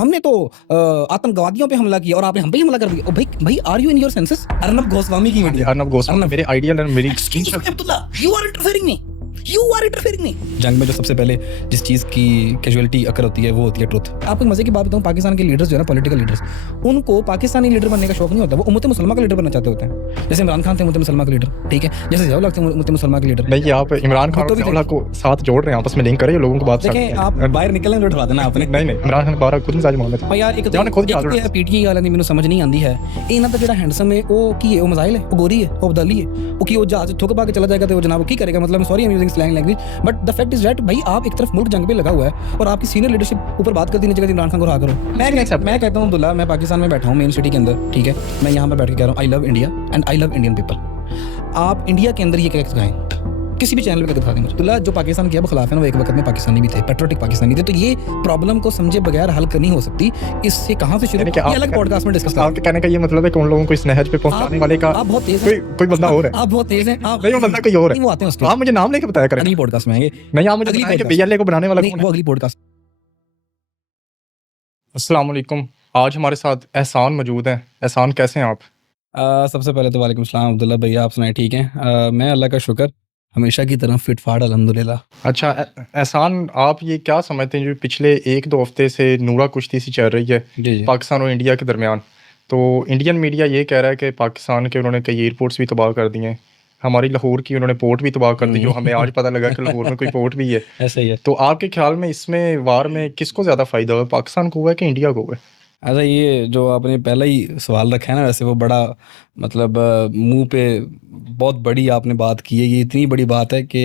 हमने तो आतंकवादियों पे हमला किया और आपने हम पे ही हमला कर दिया। ओ भाई भाई, are you in your senses? Arnab Goswami की वीडियो। अर्नब गोस्वामी मेरे आइडियल एंड मेरी Abdullah, you are interfering me, you are interfering me. जंग में जो सबसे पहले जिस चीज़ की कैजुअलिटी अकर होती है वो होती है ट्रुथ। आपको मजे की बात बताऊं, पाकिस्तान के लीडर्स जो है ना, पॉलिटिकल लीडर्स, उनको पाकिस्तानी लीडर बनने का शौक नहीं होता, वो उम्मत मुसलमान का लीडर बनना चाहते होते हैं। जैसे इमरान खान थे उम्मत मुसलमान का लीडर, ठीक है, जैसे ज़ियाउल हक थे उम्मत मुसलमान के लीडर। नहीं, आप इमरान खान और ज़ियाउल हक को साथ जोड़ रहे हैं, आपस में लिंक करें लोगों को बात। देखें, आप बाहर निकलने में उठवा देना आपने। नहीं इमरान खान बाहर खुद मिजाज मोहम्मद पर यार एक पीटीआई वाले ने मैंने समझ नहीं आती है इन्हां दा जेड़ा हैंडसम है वो की है, वो मजाइल है, वो गोरी है, वो अब्दाली है, वो की वो जहाज ठोक पा के चला जाएगा तो वो जनाब की करेगा। मतलब sorry I am using slang language, but the fact is that भाई आप एक तरफ मुल्क जंग पे लगा हुआ है और आपकी सीनियर लीडरशिप ऊपर बात करती नहीं, जगह इमरान खान को रहा करो। मैं कहता हूं अब्दुल्ला, मैं पाकिस्तान में बैठा हूं मेन सिटी के अंदर, ठीक है, मैं यहाँ पर बैठ के कह रहा हूँ I love India and I love Indian people. आप इंडिया के अंदर ये क्या दिखाएं, किसी भी चैनल पे दिखा देंगे अब्दुल्ला, जो पाकिस्तान के अब खिलाफ है ना वो एक वक्त में पाकिस्तानी भी थे, पेट्रोटिक पाकिस्तानी थे। तो ये प्रॉब्लम को समझे बगैर हल नहीं हो सकती। इससे कहाँ से शुरू, ये अलग पॉडकास्ट में डिस्कस करेंगे। आपके कहने का ये मतलब है कि उन लोगों को इस नहज पे पहुंचाने वाले का आप बहुत तेज हैं, कोई बंदा और है, आप बहुत तेज हैं, आप नहीं वो बंदा कोई और है, वो आते हैं, आप मुझे नाम लेके बताया करें। अगली पॉडकास्ट में आएंगे। नहीं, आप मुझे बताएं कि बीएलए को बनाने वाला कौन है, वो अगली पॉडकास्ट। अस्सलाम वालेकुम, आज हमारे साथ एहसान मौजूद हैं। एहसान, कैसे हैं आप? सबसे पहले तो वालेकुम सलाम अब्दुल्ला भैया, आप सुनाए ठीक हैं? मैं अल्लाह का शुक्र हमेशा की तरह फिट फाट अल्हम्दुलिल्लाह। अच्छा एहसान, आप ये क्या समझते हैं जो पिछले 1-2 हफ्ते से नूरा कुश्ती सी चल रही है जी जी। पाकिस्तान और इंडिया के दरमियान, तो इंडियन मीडिया ये कह रहा है कि पाकिस्तान के उन्होंने कई एयरपोर्ट्स भी तबाह कर दिए हैं, हमारी लाहौर की उन्होंने पोर्ट भी तबाह कर दी, जो हमें आज पता लगा कि लाहौर में कोई पोर्ट भी है। ऐसा ही है। तो आपके ख्याल में इसमें वार में किसको ज़्यादा फ़ायदा हुआ, पाकिस्तान को हुआ है कि इंडिया को हुआ है? अच्छा, ये जो आपने पहला ही सवाल रखा है ना, वैसे वो बड़ा मतलब मुंह पे बहुत बड़ी आपने बात की है। ये इतनी बड़ी बात है कि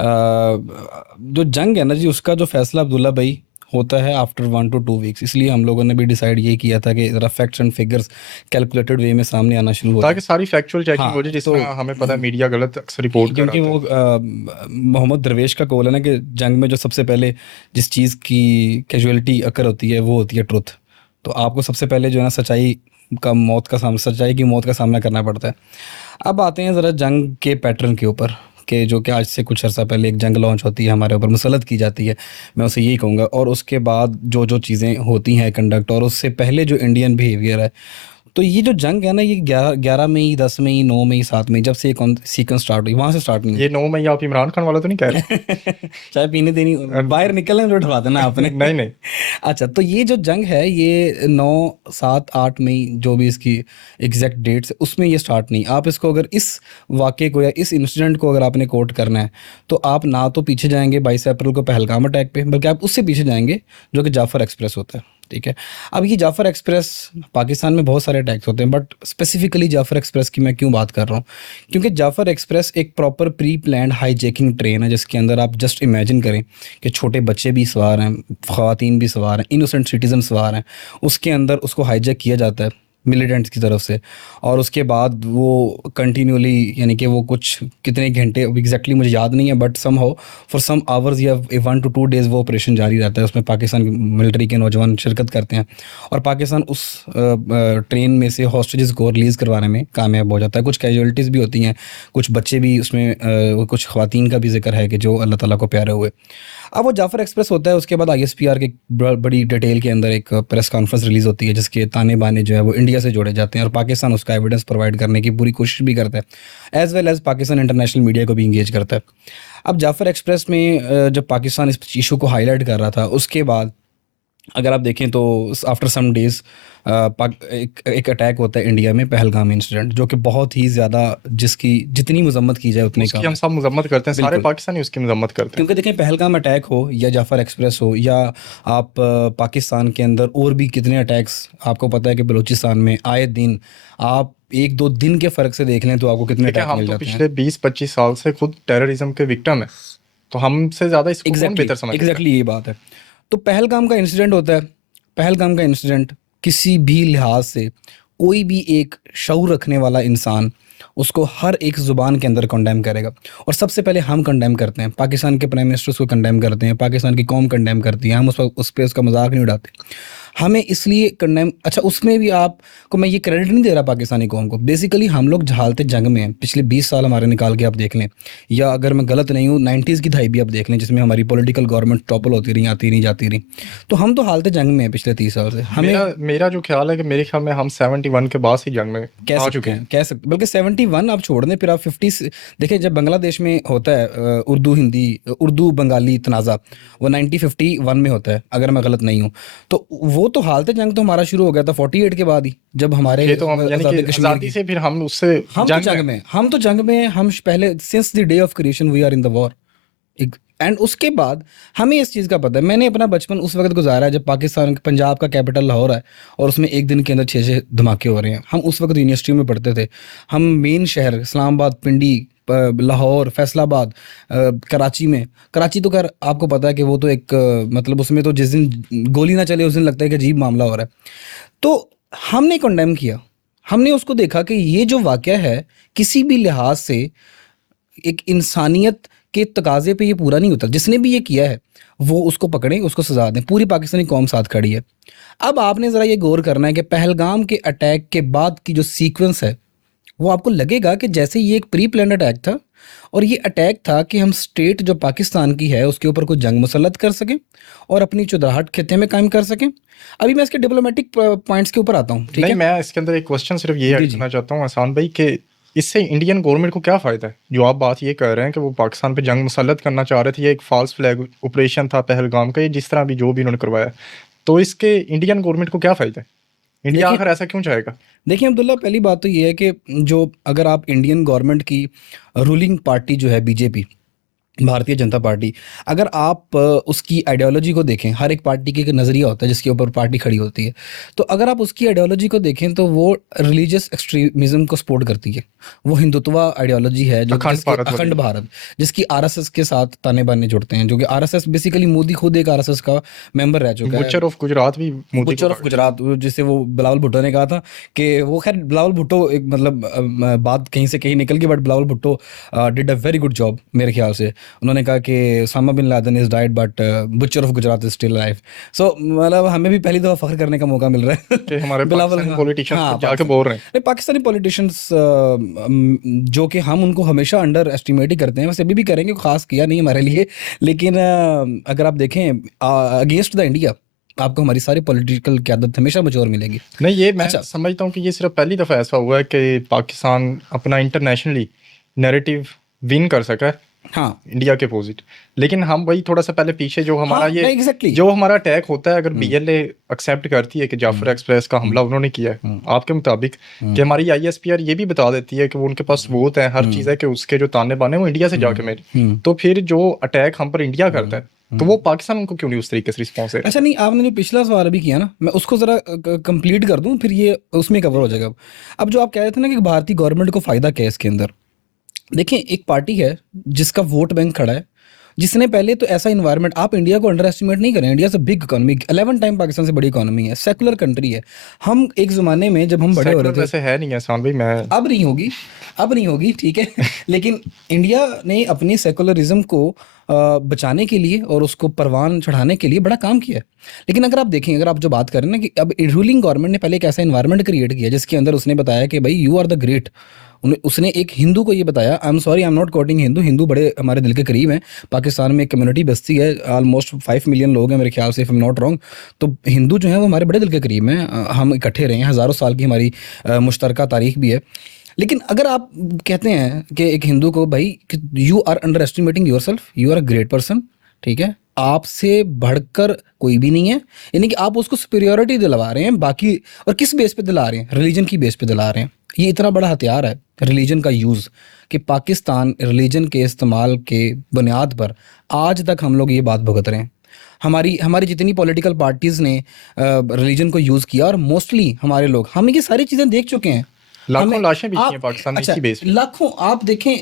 जो जंग है ना जी, उसका जो फैसला अब्दुल्ला भाई होता है आफ्टर 1 to 2 वीक्स। इसलिए हम लोगों ने भी डिसाइड ये किया था कि ज़रा facts and figures calculated way में सामने आना शुरू हो ताकि सारी फैक्चुअल चेकिंग हाँ, हो जाए, जिस तो तरह हमें पता है मीडिया गलत अक्सर रिपोर्ट कर क्योंकि रहा वो मोहम्मद दरवेश का कौल है ना कि जंग में जो सबसे पहले जिस चीज़ की कैजुअलिटी अकर होती है वो होती है ट्रुथ। तो आपको सबसे पहले जो है ना सच्चाई की मौत का सामना करना पड़ता है। अब आते हैं ज़रा जंग के पैटर्न के ऊपर, कि जो कि आज से कुछ अर्सा पहले एक जंग लॉन्च होती है, हमारे ऊपर मुसल्लत की जाती है, मैं उसे यही कहूँगा। और उसके बाद जो जो चीज़ें होती हैं कंडक्ट, और उससे पहले जो इंडियन बिहेवियर है, तो ये जो जंग है ना, ये 11 मई, 10 मई, 9 मई, 7 मई, जब से ये सीक्वेंस स्टार्ट हुई, वहाँ से स्टार्ट नहीं है। ये 9 मई आप इमरान खान वाला तो नहीं कह रहे? चाय पीने देनी, बाहर निकलने में उठवा देना आपने। नहीं अच्छा, तो ये जो जंग है ये 9, 7, 8 मई जो भी इसकी एग्जैक्ट डेट्स है उसमें ये स्टार्ट नहीं। आप इसको अगर इस वाक़े को या इस इंसिडेंट को अगर आपने कोट करना है तो आप ना तो पीछे जाएंगे 22 अप्रैल को पहलगाम अटैक पे, बल्कि आप उससे पीछे जाएंगे जो कि जाफ़र एक्सप्रेस होता है, ठीक है। अब ये जाफ़र एक्सप्रेस, पाकिस्तान में बहुत सारे अटैक्स होते हैं, बट स्पेसिफिकली जाफ़र एक्सप्रेस की मैं क्यों बात कर रहा हूँ, क्योंकि जाफ़र एक्सप्रेस एक proper pre planned hijacking train है, जिसके अंदर आप जस्ट इमेजिन करें कि छोटे बच्चे भी सवार हैं, ख़वातीन भी सवार हैं, इनोसेंट सिटीज़न सवार हैं। उसके अंदर उसको हाईजैक किया जाता है मिलिटेंट्स की तरफ से, और उसके बाद वो कंटिन्यूली, यानी कि वो कुछ कितने घंटे एग्जैक्टली मुझे याद नहीं है, but somehow for some hours या 1 to 2 डेज़ वो ऑपरेशन जारी रहता है। उसमें पाकिस्तान की मिलिट्री के नौजवान शिरकत करते हैं और पाकिस्तान उस ट्रेन में से हॉस्टेजेस को रिलीज़ करवाने में कामयाब हो जाता है। कुछ कैजुअलिटीज़ भी होती हैं, कुछ बच्चे भी उसमें, कुछ ख़वातीन का भी जिक्र है कि जो अल्लाह ताला को प्यारे हुए। अब वो जाफ़र एक्सप्रेस होता है, उसके बाद ISPR के बड़ी डिटेल के अंदर एक प्रेस कॉन्फ्रेंस रिलीज़ होती है, जिसके ताने बाने जो है वो इंडिया से जोड़े जाते हैं और पाकिस्तान उसका एविडेंस प्रोवाइड करने की पूरी कोशिश भी करता है, as well as Pakistan international media को भी इंगेज करता है। अब जाफ़र एक्सप्रेस में जब पाकिस्तान इस इशू को हाईलाइट कर रहा था, उसके बाद अगर आप देखें तो आफ्टर सम डेज़ एक अटैक होता है इंडिया में, पहलगाम इंसिडेंट, जो कि बहुत ही ज़्यादा, जिसकी जितनी मजम्मत की जाए उतनी कम। हम सब मजम्मत करते हैं, सारे पाकिस्तानी उसकी मजम्मत करते हैं, क्योंकि देखें पहलगाम अटैक हो या जाफ़र एक्सप्रेस हो, या आप पाकिस्तान के अंदर और भी कितने अटैक्स, आपको पता है कि बलूचिस्तान में आए दिन आप 1-2 दिन के फ़र्क से देख लें तो आपको कितने अटैक मिल जाते हैं। पिछले 20-25 साल से खुद टेररिज्म के विक्टिम है, तो हमसे ज़्यादा इसको कौन बेहतर समझता है? एग्जैक्टली ये बात है। तो पहलगाम का इंसिडेंट होता है, पहलगाम का इंसिडेंट किसी भी लिहाज से कोई भी एक शऊर रखने वाला इंसान उसको हर एक ज़ुबान के अंदर कंडेम करेगा। और सबसे पहले हम कंडेम करते हैं, पाकिस्तान के प्राइम मिनिस्टर उसको कंडेम करते हैं, पाकिस्तान की कौम कंडेम करती है, हम उस पर उसका मजाक नहीं उड़ाते। हमें इसलिए कंडेम, अच्छा उसमें भी आपको मैं ये क्रेडिट नहीं दे रहा पाकिस्तानी कौम को, बेसिकली हम लोग जहालते जंग में हैं, पिछले 20 साल हमारे निकाल के आप देख लें, या अगर मैं गलत नहीं हूँ 90s की दहाई भी आप देख लें, जिसमें हमारी पॉलिटिकल गवर्नमेंट टॉपल होती रही, आती नहीं जाती रही, तो हम तो हालते जंग में हैं पिछले 30 साल से। हमें मेरा जो ख्याल है कि मेरे ख्याल में हम 71 के बाद से जंग में कह आ सकते चुके हैं। हैं, कह सकते, बल्कि 71 आप छोड़ दें, फिर आप 50 देखिए, जब बांग्लादेश में होता है उर्दू हिंदी, उर्दू बंगाली तनाज़ा, वो 1951 में होता है अगर मैं गलत नहीं हूँ। तो वो तो हालत जंग तो हमारा शुरू हो गया था 48 के बाद ही, जब हमारे ये तो हम यानी कि आज़ाद कश्मीर आज़ादी की, से फिर हम उससे हम तो जंग जंग में में, हम तो जंग में हैं, हम पहले since the day of creation we are in the war. And उसके बाद हमें इस चीज़ का पता है, मैंने अपना बचपन उस वक्त गुजारा है जब पाकिस्तान, पंजाब का कैपिटल लाहौर है और उसमें एक दिन के अंदर 6-6 धमाके हो रहे हैं। हम उस वक्त यूनिवर्सिटी में पढ़ते थे, हम मेन शहर इस्लामाबाद, पिंडी, लाहौर, फैसलाबाद, कराची में, कराची तो खैर आपको पता है कि वो तो एक मतलब उसमें तो जिस दिन गोली ना चले उस दिन लगता है कि अजीब मामला हो रहा है। तो हमने कंडेम किया, हमने उसको देखा कि ये जो वाक़या है किसी भी लिहाज से एक इंसानियत के तकाजे पे ये पूरा नहीं होता। जिसने भी ये किया है वो उसको पकड़ें, उसको सजा दें, पूरी पाकिस्तानी कौम साथ खड़ी है। अब आपने ज़रा ये गौर करना है कि पहलगाम के अटैक के बाद की जो सीक्वेंस है, वो आपको लगेगा कि जैसे ये एक प्री प्लान्ड अटैक था, और ये अटैक था कि हम स्टेट जो पाकिस्तान की है उसके ऊपर कोई जंग मुसल्लत कर सकें और अपनी चुदराहट खित्ते में कायम कर सकें। अभी मैं इसके डिप्लोमेटिक पॉइंट्स के ऊपर आता हूँ, ठीक नहीं, है? मैं इसके अंदर एक क्वेश्चन सिर्फ ये जी ऐड जी। करना चाहता हूँ आसान भाई, कि इससे इंडियन गवर्नमेंट को क्या फ़ायदा है? जो आप बात ये कर रहे हैं कि वो पाकिस्तान पे जंग मुसल्लत करना चाह रहे थे, ये एक फ़ॉल्स फ्लैग ऑपरेशन था पहलगाम का, ये जिस तरह भी जो भी उन्होंने करवाया, तो इसके इंडियन गवर्नमेंट को क्या फ़ायदा है? इंडिया देखिए, आखिर ऐसा क्यों चाहेगा? देखिए अब्दुल्ला, पहली बात तो ये है कि जो अगर आप इंडियन गवर्नमेंट की रूलिंग पार्टी जो है बीजेपी, भारतीय जनता पार्टी, अगर आप उसकी आइडियोलॉजी को देखें, हर एक पार्टी की एक नज़रिया होता है जिसके ऊपर पार्टी खड़ी होती है, तो अगर आप उसकी आइडियोलॉजी को देखें तो वो रिलीजियस एक्सट्रीमिज़म को सपोर्ट करती है। वो हिंदुत्वा आइडियोलॉजी है जो अखंड जिसके भारत वाली। अखंड भारत, जिसकी आरएसएस के साथ ताने बाने जुड़ते हैं, जो कि आरएसएस बेसिकली मोदी खुद एक आरएसएस का मेंबर रह चुका है। बुचर ऑफ गुजरात भी मोदी को बुच्चर ऑफ गुजरात, जिसे वो बिलावल भुट्टो ने कहा था कि वो, खैर बिलावल भुट्टो एक मतलब बात कहीं से कहीं निकल गई, but Bilawal Bhutto did a very good job मेरे ख्याल से। उन्होंने कहा कि Osama bin Laden is died but butcher of Gujarat is still life. So मतलब हमें भी पहली दफ़ा फख्र करने का मौका मिल रहा है कि हमारे बिलावल, पाकिस्तानी हाँ पॉलिटिशियंस हाँ, जाके बोल रहे हैं। नहीं, पाकिस्तानी पॉलिटिशियंस जो कि हम उनको हमेशा अंडर एस्टिमेट ही करते हैं, वैसे अभी भी करेंगे, खास किया नहीं हमारे लिए, लेकिन अगर आप देखें अगेंस्ट द इंडिया, आपको हमारी सारी पॉलिटिकल क़यादत हमेशा मैच्योर मिलेगी। नहीं, ये मैं अच्छा, समझता हूँ कि ये सिर्फ पहली दफ़ा ऐसा हुआ है कि पाकिस्तान अपना इंटरनेशनली नैरेटिव विन कर सका है हाँ, इंडिया के अपोजिट। लेकिन हम वही थोड़ा सा पहले पीछे जो हमारा हाँ, ये नहीं एग्जैक्टली, जो हमारा अटैक होता है, अगर बीएलए एक्सेप्ट करती है कि जाफर एक्सप्रेस का हमला उन्होंने किया है आपके मुताबिक, कि हमारी आईएसपीआर ये भी बता देती है कि वो उनके पास सबूत है, हर चीज़ है कि उसके जो ताने बाने वो इंडिया से जाके मेरे, तो फिर जो अटैक हम पर इंडिया करता है, तो वो पाकिस्तान उनको क्यों नहीं उस तरीके से रिस्पॉन्स है? अच्छा नहीं, आपने जो पिछला सवाल अभी किया ना, मैं उसको ज़रा कंप्लीट कर दूं, फिर ये उसमें कवर हो जाएगा। अब जो आप कह रहे थे ना कि भारतीय गवर्नमेंट को फ़ायदा क्या है इसके अंदर, देखें एक पार्टी है जिसका वोट बैंक खड़ा है, जिसने पहले तो ऐसा इन्वायरमेंट, आप इंडिया को अंडर एस्टिमेट नहीं करें, इंडिया से बिग इकोनॉमी, 11 टाइम पाकिस्तान से बड़ी इकोनॉमी है, सेकुलर कंट्री है। हम एक ज़माने में जब हम बड़े हो रहे सेकुलर थे, वैसे है नहीं है आसान भाई, मैं अब नहीं होगी, अब नहीं होगी, ठीक है लेकिन इंडिया ने अपनी सेकुलरिज्म को बचाने के लिए और उसको परवान चढ़ाने के लिए बड़ा काम किया है। लेकिन अगर आप देखें, अगर आप जो बात करें ना कि अब रूलिंग गवर्नमेंट ने पहले एक ऐसा इन्वायरमेंट क्रिएट किया जिसके अंदर उसने बताया कि भाई यू आर द ग्रेट, उसने एक हिंदू को ये बताया, I am sorry, I am not coating Hindu, Hindu बड़े हमारे दिल के करीब हैं, पाकिस्तान में एक कम्युनिटी बस्ती है, ऑलमोस्ट 5 मिलियन लोग हैं मेरे ख्याल से, if I am not wrong, तो हिंदू जो हैं वो हमारे बड़े दिल के करीब हैं, हम इकट्ठे रहे हैं, हज़ारों साल की हमारी मुश्तरका तारीख भी है। लेकिन अगर आप कहते हैं कि एक हिंदू को भाई you are underestimating yourself, you are a great person, ठीक है, आपसे बढ़कर कोई भी नहीं है, यानी कि आप उसको सुपीरियोरिटी दिलवा रहे हैं बाकी, और किस बेस पे दिला रहे हैं? रिलीजन की बेस पे दिला रहे हैं। ये इतना बड़ा हथियार है रिलीजन का यूज़, कि पाकिस्तान रिलीजन के इस्तेमाल के बुनियाद पर आज तक हम लोग ये बात भुगत रहे हैं। हमारी हमारी जितनी पॉलिटिकल पार्टीज़ ने रिलीजन को यूज़ किया, और मोस्टली हमारे लोग, हम ये सारी चीज़ें देख चुके हैं। लाखों हमें लाशें बिकी आप, हैं पाकिस्तान में अच्छा इसी बेस पे। लाखों, आप देखें,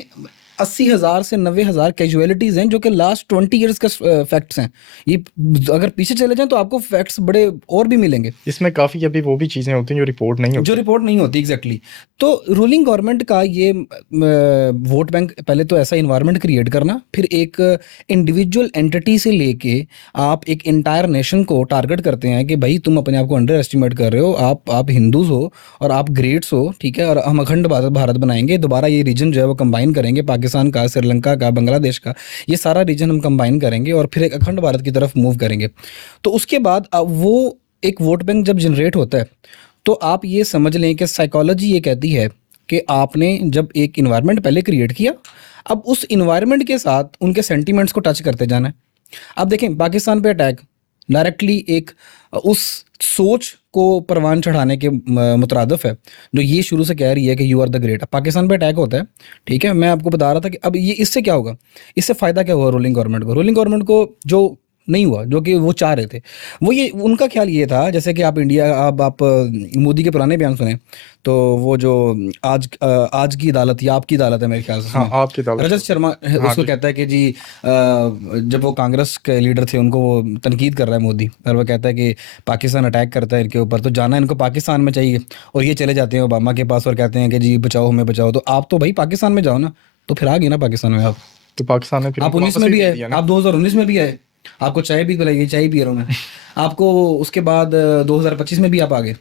80,000 से 90,000 कैजुअलिटीज हैं जो कि लास्ट 20 ईयर्स का फैक्ट्स हैं। ये अगर पीछे चले जाएं तो आपको फैक्ट्स बड़े और भी मिलेंगे, इसमें काफ़ी अभी वो भी चीज़ें होती हैं जो रिपोर्ट नहीं जो होती। रिपोर्ट नहीं होती। एग्जैक्टली तो रूलिंग गवर्नमेंट का ये वोट बैंक, पहले तो ऐसा इन्वायरमेंट क्रिएट करना, फिर एक इंडिविजुअल एंटिटी से लेके आप एक इंटायर नेशन को टारगेट करते हैं कि भाई तुम अपने आप को अंडर एस्टिमेट कर रहे हो, आप हिंदूज हो और आप ग्रेट्स हो, ठीक है, और हम अखंड भारत बनाएंगे दोबारा, ये रीजन जो है वो कंबाइन करेंगे, पाकिस्तान का, श्रीलंका का, बांग्लादेश का, ये सारा रीजन हम कंबाइन करेंगे और फिर एक अखंड भारत की तरफ मूव करेंगे। तो उसके बाद वो एक वोट बैंक जब जनरेट होता है तो आप ये समझ लें कि साइकोलॉजी ये कहती है कि आपने जब एक इन्वायरमेंट पहले क्रिएट किया, अब उस इन्वायरमेंट के साथ उनके सेंटीमेंट्स को टच करते जाना है। अब देखें पाकिस्तान पे अटैक डायरेक्टली एक उस सोच को परवान चढ़ाने के मुतरादफ है जो ये शुरू से कह रही है कि you are the great. Pakistan पे अटैक होता है, ठीक है, मैं आपको बता रहा था कि अब ये इससे क्या होगा, इससे फ़ायदा क्या हुआ रूलिंग गवर्नमेंट को। रूलिंग गवर्नमेंट को जो नहीं हुआ जो कि वो चाह रहे थे, वो ये उनका ख्याल ये था, जैसे कि आप इंडिया, आप मोदी के पुराने बयान सुने तो वो जो आज की अदालत या आपकी अदालत है मेरे ख्याल से, हाँ, आपकी अदालत। रजत शर्मा उसको कहता है कि जी जब वो कांग्रेस के लीडर थे उनको वो तनकीद कर रहा है मोदी, और वो कहता है कि पाकिस्तान अटैक करता है इनके ऊपर तो जाना इनको पाकिस्तान में चाहिए, और ये चले जाते हैं ओबामा के पास और कहते हैं कि जी बचाओ हमें बचाओ। तो आप तो भाई पाकिस्तान में जाओ ना, तो फिर आ गए ना पाकिस्तान में आप। तो पाकिस्तान में फिर आप 19 में भी आए, आप 2019 में भी आए, आपको चाय भी पिलाई, चाय पी रहा हूँ मैं आपको, उसके बाद 2025 में भी आप आ गए,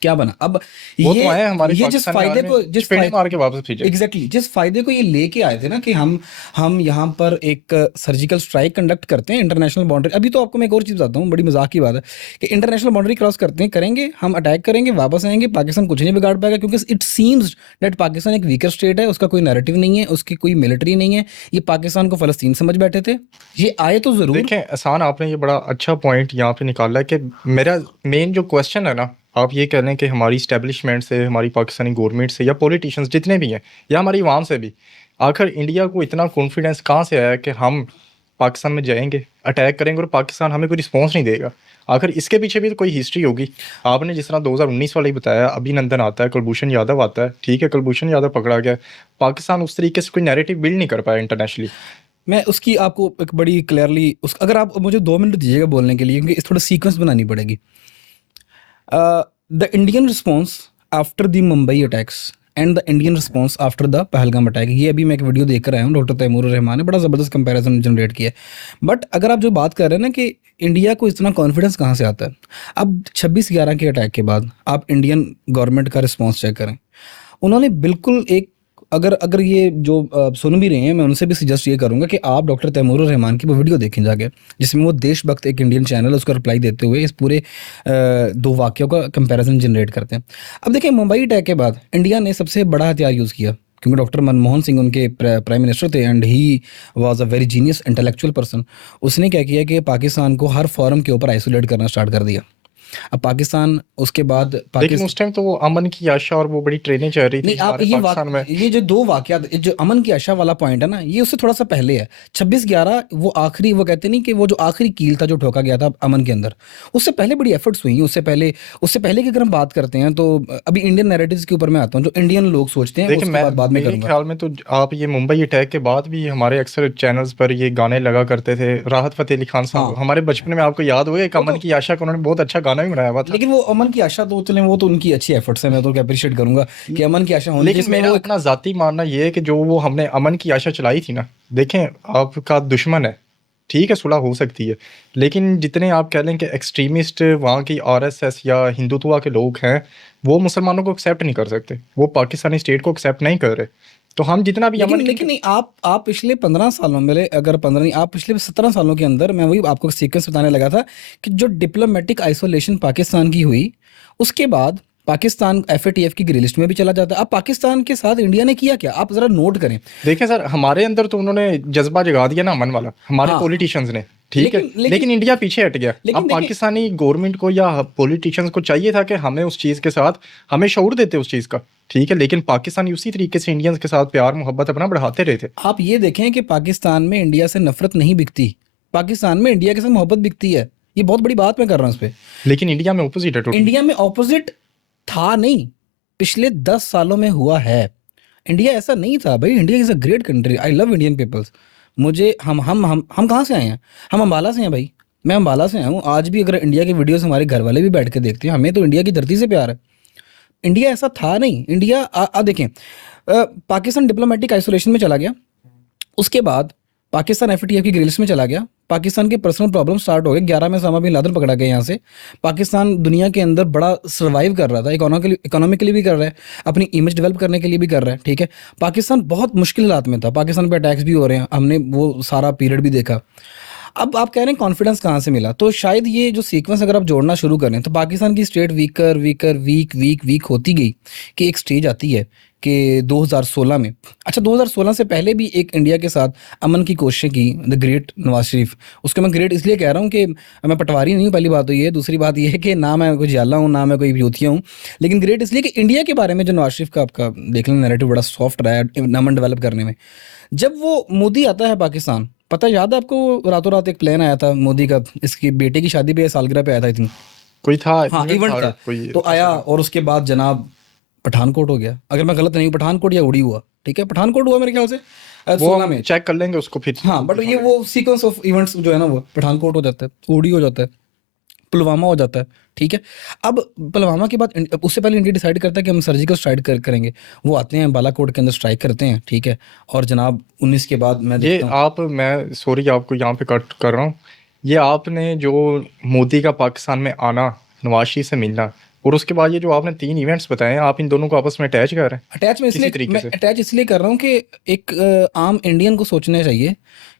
क्या बना। अब वो तो आए हमारे ये जिस फायदे को मार के वापस भेजे। एग्जैक्टली जिस फायदे को ये लेके आए थे ना कि हम यहाँ पर एक सर्जिकल स्ट्राइक कंडक्ट करते हैं इंटरनेशनल बाउंड्री। अभी तो आपको मैं एक और चीज़ बताता हूँ, बड़ी मजाक की बात है कि इंटरनेशनल बाउंड्री क्रॉस करते हैं, करेंगे हम, अटैक करेंगे, वापस आएंगे, पाकिस्तान कुछ नहीं बिगाड़ पाएगा, क्योंकि इट सीम्स दैट पाकिस्तान एक वीकर स्टेट है, उसका कोई नैरेटिव नहीं है, उसकी कोई मिलिट्री नहीं है, ये पाकिस्तान को फ़लस्तीन समझ बैठे थे, ये आए तो ज़रूर। देखें एहसान, आपने ये बड़ा अच्छा पॉइंट यहाँ पे निकाला है कि मेरा मेन जो क्वेश्चन है ना, आप ये कह लें कि हमारी इस्टेब्लिशमेंट से, हमारी पाकिस्तानी गवर्नमेंट से, या पॉलिटिशियंस जितने भी हैं, या हमारी आवाम से भी, आखिर इंडिया को इतना कॉन्फिडेंस कहाँ से आया कि हम पाकिस्तान में जाएंगे, अटैक करेंगे और पाकिस्तान हमें कोई रिस्पॉन्स नहीं देगा। आखिर इसके पीछे भी तो कोई हिस्ट्री होगी। आपने जिस तरह 2019 वाला ही बताया, अभिनंदन आता है, कुलभूषण यादव आता है, ठीक है, कुलभूषण यादव पकड़ा गया, पाकिस्तान उस तरीके से कोई नैरेटिव बिल्ड नहीं कर पाया इंटरनेशनली। मैं उसकी आपको एक बड़ी क्लियरली अगर आप मुझे 2 मिनट दीजिएगा बोलने के लिए, क्योंकि इस थोड़ा सीक्वेंस बनानी पड़ेगी। The Indian response after the Mumbai attacks and the Indian response after the Pahalgam attack, ये अभी मैं एक वीडियो देख कर आया हूँ, डॉक्टर तैमूर रहमान ने बड़ा ज़बरदस्त कंपैरिजन जनरेट किया है। बट अगर आप जो बात कर रहे हैं ना कि इंडिया को इतना कॉन्फिडेंस कहाँ से आता है, अब 26/11 के अटैक के बाद आप इंडियन गवर्नमेंट का रिस्पॉन्स चेक करें, उन्होंने बिल्कुल एक, अगर ये जो सुन भी रहे हैं, मैं उनसे भी सजेस्ट ये करूंगा कि आप डॉक्टर तैमूर रहमान की वो वीडियो देखें जाके, जिसमें वो देशभक्त एक इंडियन चैनल उसका रिप्लाई देते हुए इस पूरे 2 वाक़यों का कंपैरिजन जनरेट करते हैं। अब देखिए मुंबई अटैक के बाद इंडिया ने सबसे बड़ा हथियार यूज़ किया, क्योंकि डॉक्टर मनमोहन सिंह उनके प्राइम मिनिस्टर थे and he was a very genius intellectual person. उसने क्या किया कि पाकिस्तान को हर फोरम के ऊपर आइसोलेट करना स्टार्ट कर दिया। अब पाकिस्तान उसके बाद लेकिन उस टाइम तो वो अमन की आशा और वो बड़ी ट्रेनें चल रही थी नहीं, आप ये जो 2 वाकयात, जो अमन की आशा वाला पॉइंट है ना, ये उससे थोड़ा सा पहले है। 26/11 वो आखिरी, वो कहते नहीं कि वो जो आखिरी कील था जो ठोका गया था अमन के अंदर, उससे पहले बड़ी एफर्ट्स हुई। उससे पहले की अगर हम बात करते हैं तो अभी इंडियन नैरेटिव्स के ऊपर मैं आता हूँ, जो इंडियन लोग सोचते हैं, उसके बाद में मेरे ख्याल में तो आप ये मुंबई अटैक के बाद भी हमारे अक्सर चैनल्स पर ये गाने लगा करते थे, राहत फतेह अली खान साहब, हमारे बचपन में आपको याद होगा एक अमन की आशा का उन्होंने बहुत अच्छा गाना भी बनाया हुआ था। लेकिन वो अमन की आशा तो चले, वो तो उनकी अच्छी एफर्ट्स है, मैं तो अप्रिशिएट करूंगा कि अमन की आशा होनी। लेकिन मेरा अपना जाती मानना ये है कि जो वो हमने अमन की आशा चलाई थी ना, देखें आपका दुश्मन है, ठीक है, सुलह हो सकती है, लेकिन जितने आप कह लें कि एक्सट्रीमिस्ट वहाँ की आरएसएस या हिंदुत्व के लोग हैं, वो मुसलमानों को एक्सेप्ट नहीं कर सकते, वो पाकिस्तानी स्टेट को एक्सेप्ट नहीं कर रहे। तो हम जितना भी लेकिन नहीं, आप पिछले 15 सालों में, अगर 15 नहीं, आप पिछले 17 सालों के अंदर, मैं वही आपको सीक्वेंस बताने लगा था कि जो डिप्लोमेटिक आइसोलेशन पाकिस्तान की हुई, उसके बाद पाकिस्तान FATF की ग्रे लिस्ट में भी चला जाता है। अब पाकिस्तान के साथ इंडिया ने किया क्या, आप जरा नोट करें। देखें सर, हमारे अंदर तो उन्होंने जज्बा जगा दिया ना अमन वाला, हमारे पॉलिटिशियंस ने, ठीक है, लेकिन इंडिया पीछे हट गया। अब पाकिस्तानी गवर्नमेंट को या पॉलिटिशियंस को चाहिए था कि हमें उस चीज़ के साथ, हमें शऊर देते उस चीज़ का, ठीक है, लेकिन पाकिस्तानी उसी तरीके से इंडियंस के साथ प्यार मोहब्बत अपना बढ़ाते रहे थे। आप ये देखें कि पाकिस्तान में इंडिया से नफरत नहीं बिकती, पाकिस्तान में इंडिया के साथ मोहब्बत बिकती है। ये बहुत बड़ी बात मैं कर रहा हूँ इस पर। लेकिन इंडिया में ऑपोजिट है। इंडिया में ऑपोजिट था नहीं, पिछले 10 सालों में हुआ है। इंडिया ऐसा नहीं था भाई, India is a great country, I love Indian peoples. मुझे हम कहाँ से आए हैं? हम अम्बाला से हैं भाई, मैं अम्बाला से आया हूँ। आज भी अगर इंडिया की वीडियोस हमारे घर वाले भी बैठ के देखते हैं, हमें तो इंडिया की धरती से प्यार है। इंडिया ऐसा था नहीं, इंडिया देखें, पाकिस्तान डिप्लोमेटिक आइसोलेशन में चला गया, उसके बाद पाकिस्तान एफएटीएफ की ग्रिल्स में चला गया, पाकिस्तान के पर्सनल प्रॉब्लम स्टार्ट हो गए, 11 में उसामा बिन लादेन पकड़ा गया यहाँ से। पाकिस्तान दुनिया के अंदर बड़ा सर्वाइव कर रहा था, इकोनॉमिकली भी कर रहा है, अपनी इमेज डेवलप करने के लिए भी कर रहा है, ठीक है। पाकिस्तान बहुत मुश्किल हालात में था, पाकिस्तान पे अटैक्स भी हो रहे हैं, हमने वो सारा पीरियड भी देखा। अब आप कह रहे हैं कॉन्फिडेंस कहाँ से मिला, तो शायद ये जो सीक्वेंस अगर आप जोड़ना शुरू करें तो पाकिस्तान की state weaker weaker weak weak weak होती गई कि एक स्टेज आती है कि 2016 में, अच्छा 2016 से पहले भी एक इंडिया के साथ अमन की कोशिशें की, द ग्रेट नवाज शरीफ। उसको मैं ग्रेट इसलिए कह रहा हूँ कि मैं पटवारी नहीं हूँ, पहली बात तो ये है, दूसरी बात ये है कि ना मैं कोई जाला हूँ ना मैं कोई यूथिया हूँ, लेकिन ग्रेट इसलिए कि इंडिया के बारे में जो नवाज शरीफ का आपका देख लें नैरेटिव बड़ा सॉफ्ट रहा है अमन डेवलप करने में। जब वो मोदी आता है पाकिस्तान, पता याद है आपको, रातों रात एक प्लान आया था मोदी का, इसकी बेटे की शादी पे सालगिरह पे आया था, आई थिंक कोई था, हाँ इवेंट था, कोई तो आया और उसके बाद जनाब पठानकोट हो गया, अगर मैं गलत नहीं हूँ, पठानकोट या उड़ी हुआ, ठीक है पठानकोट हुआ मेरे ख्याल से वो 16 में, चेक कर लेंगे उसको फिर। हाँ बट ये वो सीक्वेंस ऑफ इवेंट्स जो है ना, वो पठानकोट हो जाता है, उड़ी हो जाता है, पुलवामा हो जाता है, ठीक है। अब पुलवामा के बाद उससे पहले इंडिया डिसाइड करता है कि हम सर्जिकल स्ट्राइक करेंगे, वो आते हैं बालाकोट के अंदर स्ट्राइक करते हैं, ठीक है। और जनाब 19 के बाद मैं ये देखता हूँ, आप, मैं सॉरी आपको यहाँ पे कट कर रहा हूँ, ये आपने जो मोदी का पाकिस्तान में आना, नवाज शरीफ से मिलना, और उसके बाद ये जो आपने 3 इवेंट्स बताए हैं, आप इन दोनों को आपस में अटैच कर रहे हैं अटैच में किसी इसलिए तरीके मैं से? अटैच इसलिए कर रहा हूँ कि एक आम इंडियन को सोचना चाहिए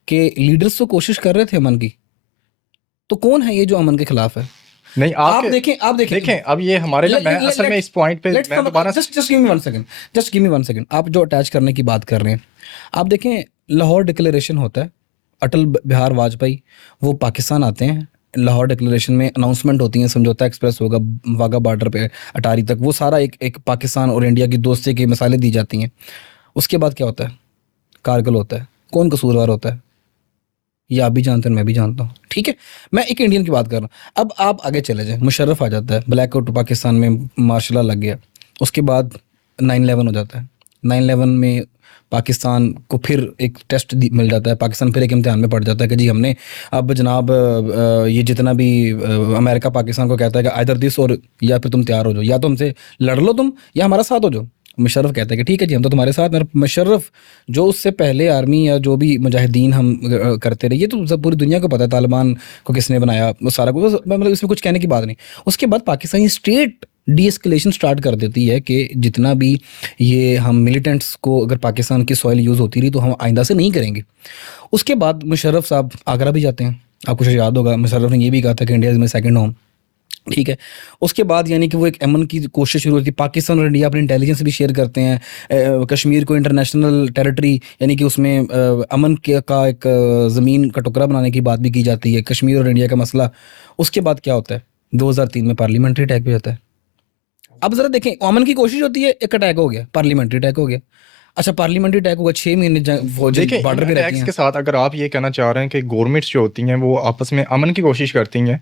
कि लीडर्स तो कोशिश कर रहे थे अमन की, तो कौन है ये जो अमन के खिलाफ है? नहीं आप देखें देखें अब ये हमारे ना, मैं असल में इस पॉइंट पे मैं दोबारा just give me 1 second, just give me 1 second. आप जो अटैच करने की बात कर रहे हैं, आप देखें लाहौर डिक्लेरेशन होता है, अटल बिहार वाजपेयी वो पाकिस्तान आते हैं, लाहौर डिक्लेरेशन में अनाउंसमेंट होती है, समझौता एक्सप्रेस होगा वाघा बॉर्डर पे अटारी तक, वो सारा एक एक पाकिस्तान और इंडिया की दोस्ती की मिसालें दी जाती हैं। उसके बाद क्या होता है? कारगिल होता है, कौन कसूरवार होता है? ये आप भी जानते हैं, मैं भी जानता हूँ, ठीक है। मैं एक इंडियन की बात कर रहा हूँ। अब आप आगे चले जाएं, मुशर्रफ आ जाता है, ब्लैकआउट पाकिस्तान में मार्शल लॉ लग गया, उसके बाद 9/11 हो जाता है, 9/11 में पाकिस्तान को फिर एक टेस्ट मिल जाता है, पाकिस्तान फिर एक इम्तिहान में पड़ जाता है कि जी हमने अब जनाब ये जितना भी अमेरिका पाकिस्तान को कहता है कि आइदर दिस, और या फिर तुम तैयार हो जाओ, या तो हमसे लड़ लो तुम या हमारा साथ हो जाओ। मुशर्रफ कहता है कि ठीक है जी हम तो तुम्हारे साथ। मेरा मुशर्रफ जो उससे पहले आर्मी या जो भी मुजाहिदीन हम करते रहे, ये तो सब पूरी दुनिया को पता है, तालिबान को किसने बनाया, वो सारा कुछ, मतलब इसमें कुछ कहने की बात नहीं। उसके बाद Pakistani state D escalation start कर देती है कि जितना भी ये हम मिलिटेंट्स को, अगर पाकिस्तान की सॉइल यूज़ होती रही तो हम आइंदा से नहीं करेंगे। उसके बाद मुशर्रफ साहब आगरा भी जाते हैं, आपको शायद याद होगा, मुशर्रफ ने ये भी कहा था कि India is my second home, ठीक है। उसके बाद यानी कि वो एक अमन की कोशिश शुरू होती है, पाकिस्तान और इंडिया अपनी इंटेलिजेंस भी शेयर करते हैं, कश्मीर को इंटरनेशनल टेरिटरी यानी कि उसमें अमन का एक ज़मीन का टुकड़ा बनाने की बात भी की जाती है, कश्मीर और इंडिया का मसला। उसके बाद क्या होता है? 2003 में पार्लियामेंट्री अटैक भी होता है। अब ज़रा देखें, अमन की कोशिश होती है, एक अटैक हो गया, पार्लियामेंट्री अटैक हो गया। अच्छा पार्लियामेंट्री अटैक होगा, 6 महीने फौजें देखिए बॉर्डर पे रहती अटैक्स हैं। के साथ अगर आप ये कहना चाह रहे हैं कि गवर्नमेंट्स जो होती हैं वो आपस में अमन की कोशिश करती हैं,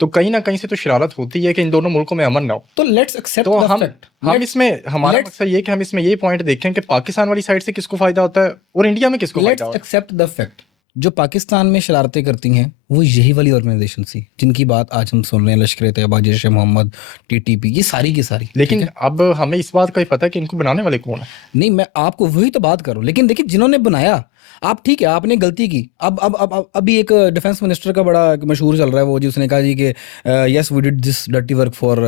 तो कहीं ना कहीं से तो शरारत होती है कि इन दोनों मुल्कों में अमन ना हो। तो लेट्स एक्सेप्ट तो द हम फैक्ट, हम इसमें हमारा मकसद ये कि हम इसमें ये पॉइंट देखें कि पाकिस्तान वाली साइड से किसको फायदा होता है और इंडिया में किसको फायदा लेट्स होता है। एक्सेप्ट द फैक्ट, जो पाकिस्तान में शरारतें करती हैं वो यही वाली ऑर्गेनाइजेशन थी जिनकी बात आज हम सुन रहे हैं, लश्कर तैयबा, जैश ए मोहम्मद, टीटीपी, ये सारी की सारी। लेकिन अब हमें इस बात का ही पता है कि इनको बनाने वाले कौन है। नहीं मैं आपको वही तो बात करूं, लेकिन देखिए जिन्होंने बनाया, आप ठीक है आपने गलती की। अब अभी एक डिफेंस मिनिस्टर का बड़ा मशहूर चल रहा है वो जी, उसने कहा जी कि yes we did this dirty work for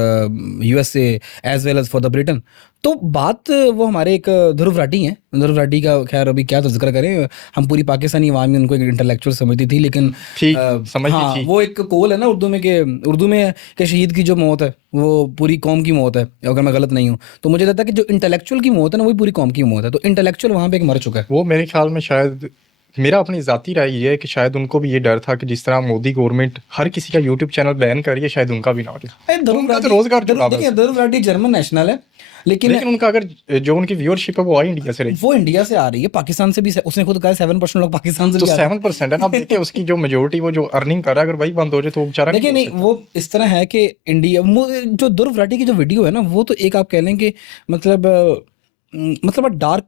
USA as well as for the Britain. तो बात वो हमारे एक ध्रुव राठी हैं, ध्रुव राठी का खैर अभी क्या तज़किरा करें, हम पूरी पाकिस्तानी अवाम में उनको एक इंटेलेक्चुअल समझती थी, लेकिन समझती हाँ थी। वो एक कौल है ना उर्दू में, कि उर्दू में कि शहीद की जो मौत है वो पूरी कौम की मौत है, अगर मैं गलत नहीं हूँ। तो मुझे लगता है कि जो इंटेलेक्चुअल की मौत है ना वही पूरी कौम की मौत है, तो इंटेलेक्चुअल वहाँ पे एक मर चुका है। वो मेरे ख्याल में शायद, मेरा अपनी ज़ाती राय ये है कि शायद उनको भी ये डर था कि जिस तरह मोदी गवर्नमेंट हर किसी का यूट्यूब चैनल बैन कर रही है, शायद उनका भी ना हो जाए। उनका तो रोजगार जुड़ा हुआ है। ध्रुव राठी जर्मन नेशनल है, लेकिन उनका अगर जो उनकी व्यूअरशिप है वो आई इंडिया से रही, वो इंडिया से आ रही है, पाकिस्तान से भी। उसने खुद कहा 7% लोग पाकिस्तान से तो भी आ रहे हैं। 7% है ना। देखिए उसकी जो मेजोरिटी वो जो अर्निंग कर रहा है, अगर वही बंद हो जाए तो वो बेचारा देखिए नहीं, वो इस तरह है कि इंडिया जो ध्रुव राठी की जो वीडियो है ना, वो तो एक आप कह लें कि मतलब डार्क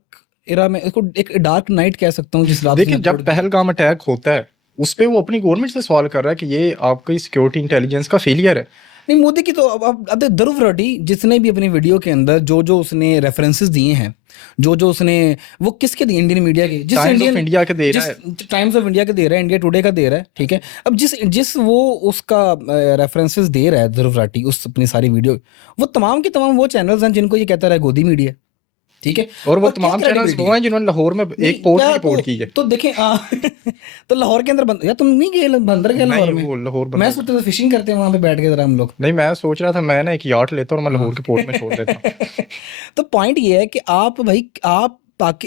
एरा में, इसको एक डार्क नाइट कह सकता हूँ जिस रात देखिए जब पहलगाम अटैक होता है उस पे वो अपनी गवर्नमेंट से सवाल कर रहा है कि ये आपकी सिक्योरिटी इंटेलिजेंस का फेलियर है। नहीं, मोदी की तो अब ध्रुव रेड्डी जिसने भी अपनी वीडियो के अंदर जो जो उसने रेफरेंसेस दिए हैं, जो जो उसने, वो किसके दिए? इंडियन मीडिया के, जिस टाइम्स ऑफ इंडिया के दे रहा है, जिस टाइम्स ऑफ इंडिया के दे रहा है, इंडिया टुडे का दे रहा है, ठीक है। अब जिस जिस वो उसका रेफरेंसेस दे रहा है ध्रुव रेड्डी उस अपनी सारी वीडियो, वो तमाम के तमाम वो चैनल्स हैं जिनको ये कहता रहा है गोदी मीडिया, ठीक है। और वो क्या तमाम चैनल्स credibility वो है? हैं जिन्होंने लाहौर में नहीं, एक पोर्ट क्या रिपोर्ट की है। तो देखें तो लाहौर के अंदर बंद, या तुम नहीं गए बंदर गए लाहौर नहीं, वो में? लाहौर मैं बंदर सोचता था फिशिंग करते हैं वहां पे बैठ के जरा हम लोग। नहीं, मैं सोच रहा था मैं ना एक यार्ड लेता और मैं लाहौर के पोर्ट में छोड़ देता। तो पॉइंट ये है कि आप भाई,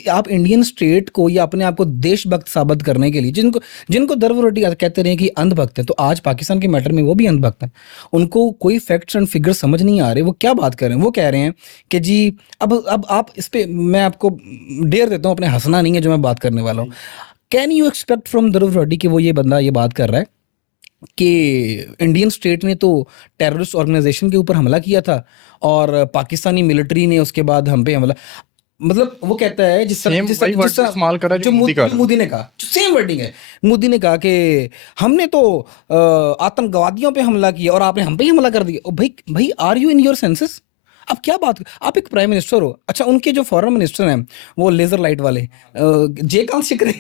आप इंडियन स्टेट को या अपने आप को देशभक्त साबित करने के लिए, जिनको जिनको ध्रुव रेड्डी कहते रहे कि अंधभक्त है, तो आज पाकिस्तान के मैटर में वो भी अंधभक्त है। उनको कोई फैक्ट्स एंड फिगर समझ नहीं आ रहे, वो क्या बात कर रहे हैं। वो कह रहे हैं कि जी अब आप इस पे, मैं आपको डेयर देता हूँ, अपने हंसना नहीं है जो मैं बात करने वाला हूँ। कैन यू एक्सपेक्ट फ्रॉम ध्रुव रेड्डी कि वो ये बंदा ये बात कर रहा है कि इंडियन स्टेट ने तो टेररिस्ट ऑर्गेनाइजेशन के ऊपर हमला किया था और पाकिस्तानी मिलिट्री ने उसके बाद हम पे हमला, मतलब वो कहता है जिस तरह सेम वही वर्ड इस्तेमाल कर रहा है जो मोदी कर रहा है। मोदी ने कहा, सेम वर्डिंग है। मोदी ने कहा कि हमने तो आतंकवादियों पे हमला किया और आपने हम पे ही हमला कर दिया। ओ भाई भाई, are you in your senses? आप क्या बात, आप एक प्राइम मिनिस्टर हो। अच्छा, उनके जो फॉरेन मिनिस्टर हैं वो लेजर लाइट वाले जयकांत शिकरे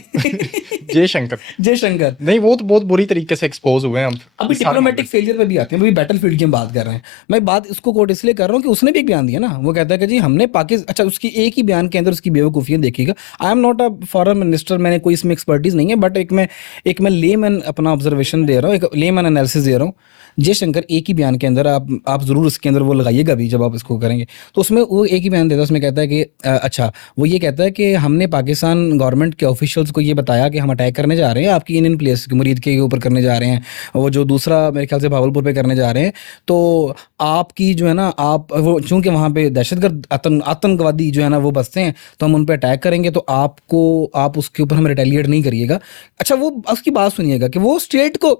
जयशंकर जयशंकर, नहीं, वो तो बहुत बुरी तरीके से एक्सपोज हुए हैं हम। अभी डिप्लोमेटिक फेलियर पे भी आते हैं, अभी बैटल फील्ड की हम बात कर रहे हैं। मैं बात इसको कोट इसलिए कर रहा हूँ कि उसने भी एक बयान दिया ना, वो कहता है कि जी हमने पाकिस्तान, अच्छा उसकी एक ही बयान के अंदर उसकी बेवकूफ़ियाँ देखिएगा। आई am not a foreign minister, मैंने कोई इसमें एक्सपर्टीज नहीं है, बट एक मैं लेमैन अपना ऑब्जर्वेशन दे रहा हूँ, एक लेमैन एनालिसिस दे रहा हूँ। जयशंकर एक ही बयान के अंदर, आप ज़रूर इसके अंदर वो लगाइएगा भी जब आप इसको करेंगे, तो उसमें वो एक ही बयान देता है, उसमें कहता है कि अच्छा, वो ये कहता है कि हमने पाकिस्तान गवर्नमेंट के ऑफिशियल्स को ये बताया कि हम अटैक करने जा रहे हैं आपकी इंडियन प्लेस, मुरीद के ऊपर करने जा रहे हैं, वो जो दूसरा मेरे ख्याल से भावलपुर पे करने जा रहे हैं, तो आपकी जो है ना, आप वो चूंकि वहाँ पे दहशतगर्द आतंकवादी जो है ना वो बसते हैं, तो हम उन पर अटैक करेंगे, तो आप उसके ऊपर हम रिटेलिएट नहीं करिएगा। अच्छा, वो उसकी बात सुनिएगा कि वो स्टेट को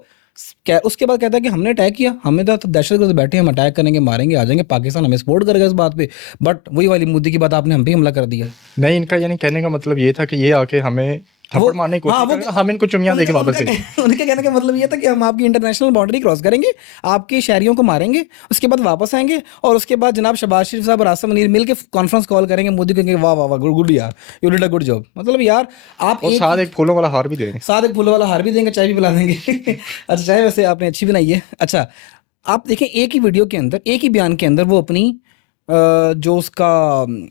क्या, उसके बाद कहता है कि हमने अटैक किया, हमें तो दहशतगर्द बैठे, हम अटैक करेंगे, मारेंगे, आ जाएंगे, पाकिस्तान हमें सपोर्ट करेगा इस बात पे। बट वही वाली मुद्दे की बात, आपने हम पे हमला कर दिया। नहीं, इनका यानी कहने का मतलब ये था कि ये आके हमें थप्पड़ मारने की कोशिश करेगा, हम इनको चुमियां देके वापस ले। उनके कहने का मतलब ये था कि हम आपकी इंटरनेशनल बाउंड्री क्रॉस करेंगे, आपके शहरियों को मारेंगे, उसके बाद वापस आएंगे, और उसके बाद जनाब शहबाज शरीफ साहब और आसिम मुनीर मिल के कॉन्फ्रेंस कॉल करेंगे, मोदी को कहेंगे वाह वाह वाह, गुड यार, you did a good job. मतलब यार, आप और साथ एक फूलों वाला हार भी देंगे, साथ एक फूलों वाला हार भी देंगे, चाय भी पिला देंगे। अच्छा, चाय वैसे आपने अच्छी बनाई है। अच्छा, आप देखें एक ही वीडियो के अंदर, एक ही बयान के अंदर वो अपनी जो उसका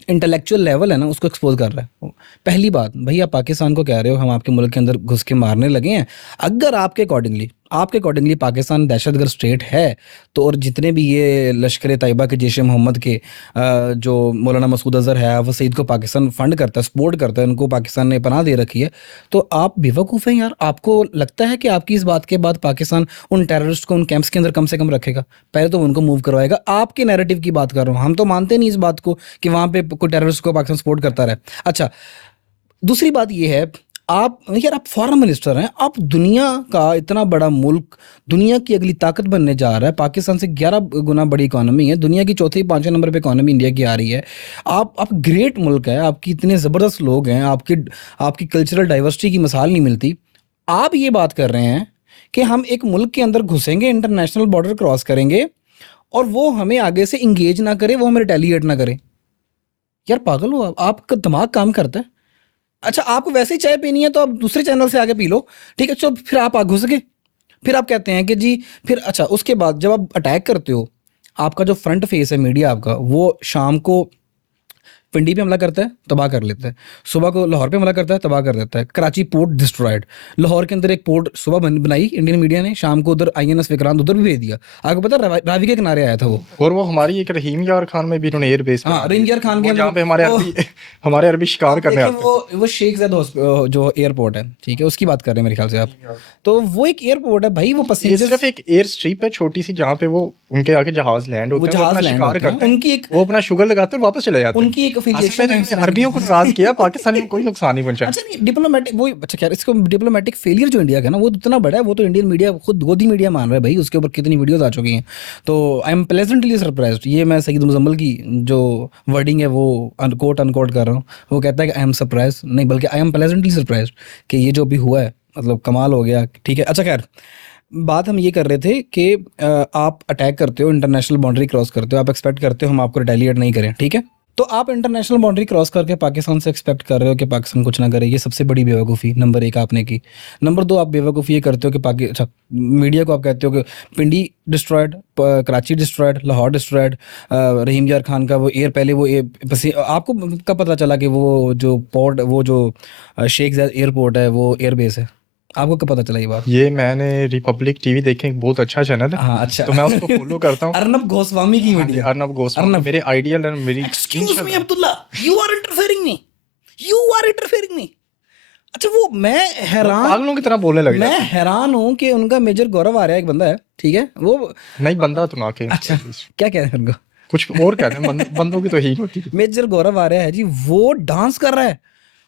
इंटेलेक्चुअल लेवल है ना उसको एक्सपोज कर रहा है। पहली बात, भैया पाकिस्तान को कह रहे हो हम आपके मुल्क के अंदर घुस के मारने लगे हैं। अगर आपके अकॉर्डिंगली पाकिस्तान दहशतगर्द स्टेट है, तो और जितने भी ये लश्कर तैयबा के, जैश मोहम्मद के जो मौलाना मसूद अजहर है, वो सईद को पाकिस्तान फंड करता है, सपोर्ट करता है, उनको पाकिस्तान ने पनाह दे रखी है, तो आप बेवकूफ़ हैं यार। आपको लगता है कि आपकी इस बात के बाद पाकिस्तान उन टेररिस्ट को उन कैंप्स के अंदर कम से कम रखेगा? पहले तो उनको मूव करवाएगा। आपके नैरेटिव की बात कर रहा हूँ, हम तो मानते नहीं इस बात को कि वहाँ पे कोई टेररिस्ट को पाकिस्तान सपोर्ट करता रहे। अच्छा, दूसरी बात ये है, आप यार, आप फॉरेन मिनिस्टर हैं, आप दुनिया का इतना बड़ा मुल्क, दुनिया की अगली ताकत बनने जा रहा है, पाकिस्तान से 11 गुना बड़ी इकोनॉमी है, दुनिया की चौथे 5वें नंबर पे इकोनॉमी इंडिया की आ रही है। आप ग्रेट मुल्क है, आपकी इतने ज़बरदस्त लोग हैं, आपकी कल्चरल डाइवर्सिटी की मिसाल नहीं मिलती। आप ये बात कर रहे हैं कि हम एक मुल्क के अंदर घुसेंगे, इंटरनेशनल बॉर्डर क्रॉस करेंगे, और वो हमें आगे से इंगेज ना करे, वो हमें रिटेलिएट ना करे। यार पागल हो आप, आपका दिमाग काम करता है? अच्छा, आपको वैसे ही चाय पीनी है तो आप दूसरे चैनल से आगे पी लो, ठीक है, चलो, फिर आप घुस गए, फिर आप कहते हैं कि जी, फिर अच्छा, उसके बाद जब आप अटैक करते हो, आपका जो फ्रंट फेस है मीडिया आपका, वो शाम को पिंडी पे हमला करता है, तबाह कर लेता है, सुबह को लाहौर पे हमला करता है, तबाह कर देता है, कराची पोर्ट डिस्ट्रॉयड, लाहौर के अंदर एक पोर्ट सुबह बनाई इंडियन मीडिया ने, शाम को उधर INS विक्रांत उधर भी भेज दिया। आपको पता है रावी के किनारे आया था वो। और वो हमारी एक रहीम यार खान में भी इन्होंने एयर बेस, हाँ, रहीम यार खान के जहाँ पे हमारे अरबी शिकार करने आते हैं। वो शेख ज़ैद जो एयरपोर्ट है, ठीक है, उसकी बात कर रहे हैं मेरे ख्याल से आप। तो वो एक एयरपोर्ट है भाई, वो ये पैसेंजर, सिर्फ एक एयर स्ट्रिप है छोटी सी, जहाँ पे वो उनके आगे जहाज लैंड होते हैं, वो अपना शिकार करते हैं, उनकी एक, वो अपना शुगर लगाते हैं और वापस चले जाते हैं। उनकी एक एफिलिएशन अरबियों को नाराज किया, पाकिस्तानी को कोई नुकसान नहीं पहुंचा। अच्छा नहीं डिप्लोमेटिक वो अच्छा खैर इसको डिप्लोमेटिक फेलियर जो इंडिया का है ना वो तो इतना बड़ा है, वो तो इंडियन मीडिया खुद गोदी मीडिया मान रहा है भाई, उसके ऊपर कितनी वीडियोस आ चुकी हैं। तो आई एम प्लेजेंटली सरप्राइज्ड, ये मैं सईद मुजम्मल की जो वर्डिंग है वो अनकोट कर रहा हूँ, वो कहता है कि आई एम सरप्राइज नहीं बल्कि आई एम प्लेजेंटली सरप्राइज्ड कि ये जो भी हुआ है मतलब कमाल हो गया। ठीक है अच्छा खैर बात हम ये कर रहे थे कि आप अटैक करते हो, इंटरनेशनल बाउंड्री क्रॉस करते हो, आप एक्सपेक्ट करते हो हम आपको रिटेलिएट नहीं करें, ठीक है। तो आप इंटरनेशनल बाउंड्री क्रॉस करके पाकिस्तान से एक्सपेक्ट कर रहे हो कि पाकिस्तान कुछ ना करे, ये सबसे बड़ी बेवकूफ़ी नंबर 1 आपने की। नंबर 2 आप बेवकूफ़ी ये करते हो कि अच्छा मीडिया को आप कहते हो कि Pindi destroyed, Karachi destroyed, Lahore destroyed, Rahim Yar Khan का वो एयर पहले वो आपको कब पता चला कि वो जो पोर्ट वो जो शेख ज़ायद एयरपोर्ट है वो एयरबेस है, आपको कब पता चला ये बात? ये मैंने रिपब्लिक टीवी देखे, एक बहुत अच्छा चैनल है। हाँ अच्छा तो मैं उसको फॉलो करता हूँ। अर्नब गोस्वामी की हाँ जी, वीडियो। अर्नब गोस्वामी मेरे आइडियल एंड मेरी excuse me Abdullah, you are interfering me, you are interfering me. अच्छा वो मैं हैरान, पागलों की तरह बोलने लग मैं जाते हैं। हैरान हूँ कि उनका मेजर गौरव आ रहा है, एक बंदा है ठीक है वो नहीं बंदा तो ना के अच्छा क्या कह रहे हैं उनको, कुछ और कहते हैं, बंदों की तो ही होती है। मेजर गौरव आ रहा है जी, वो डांस कर रहा है,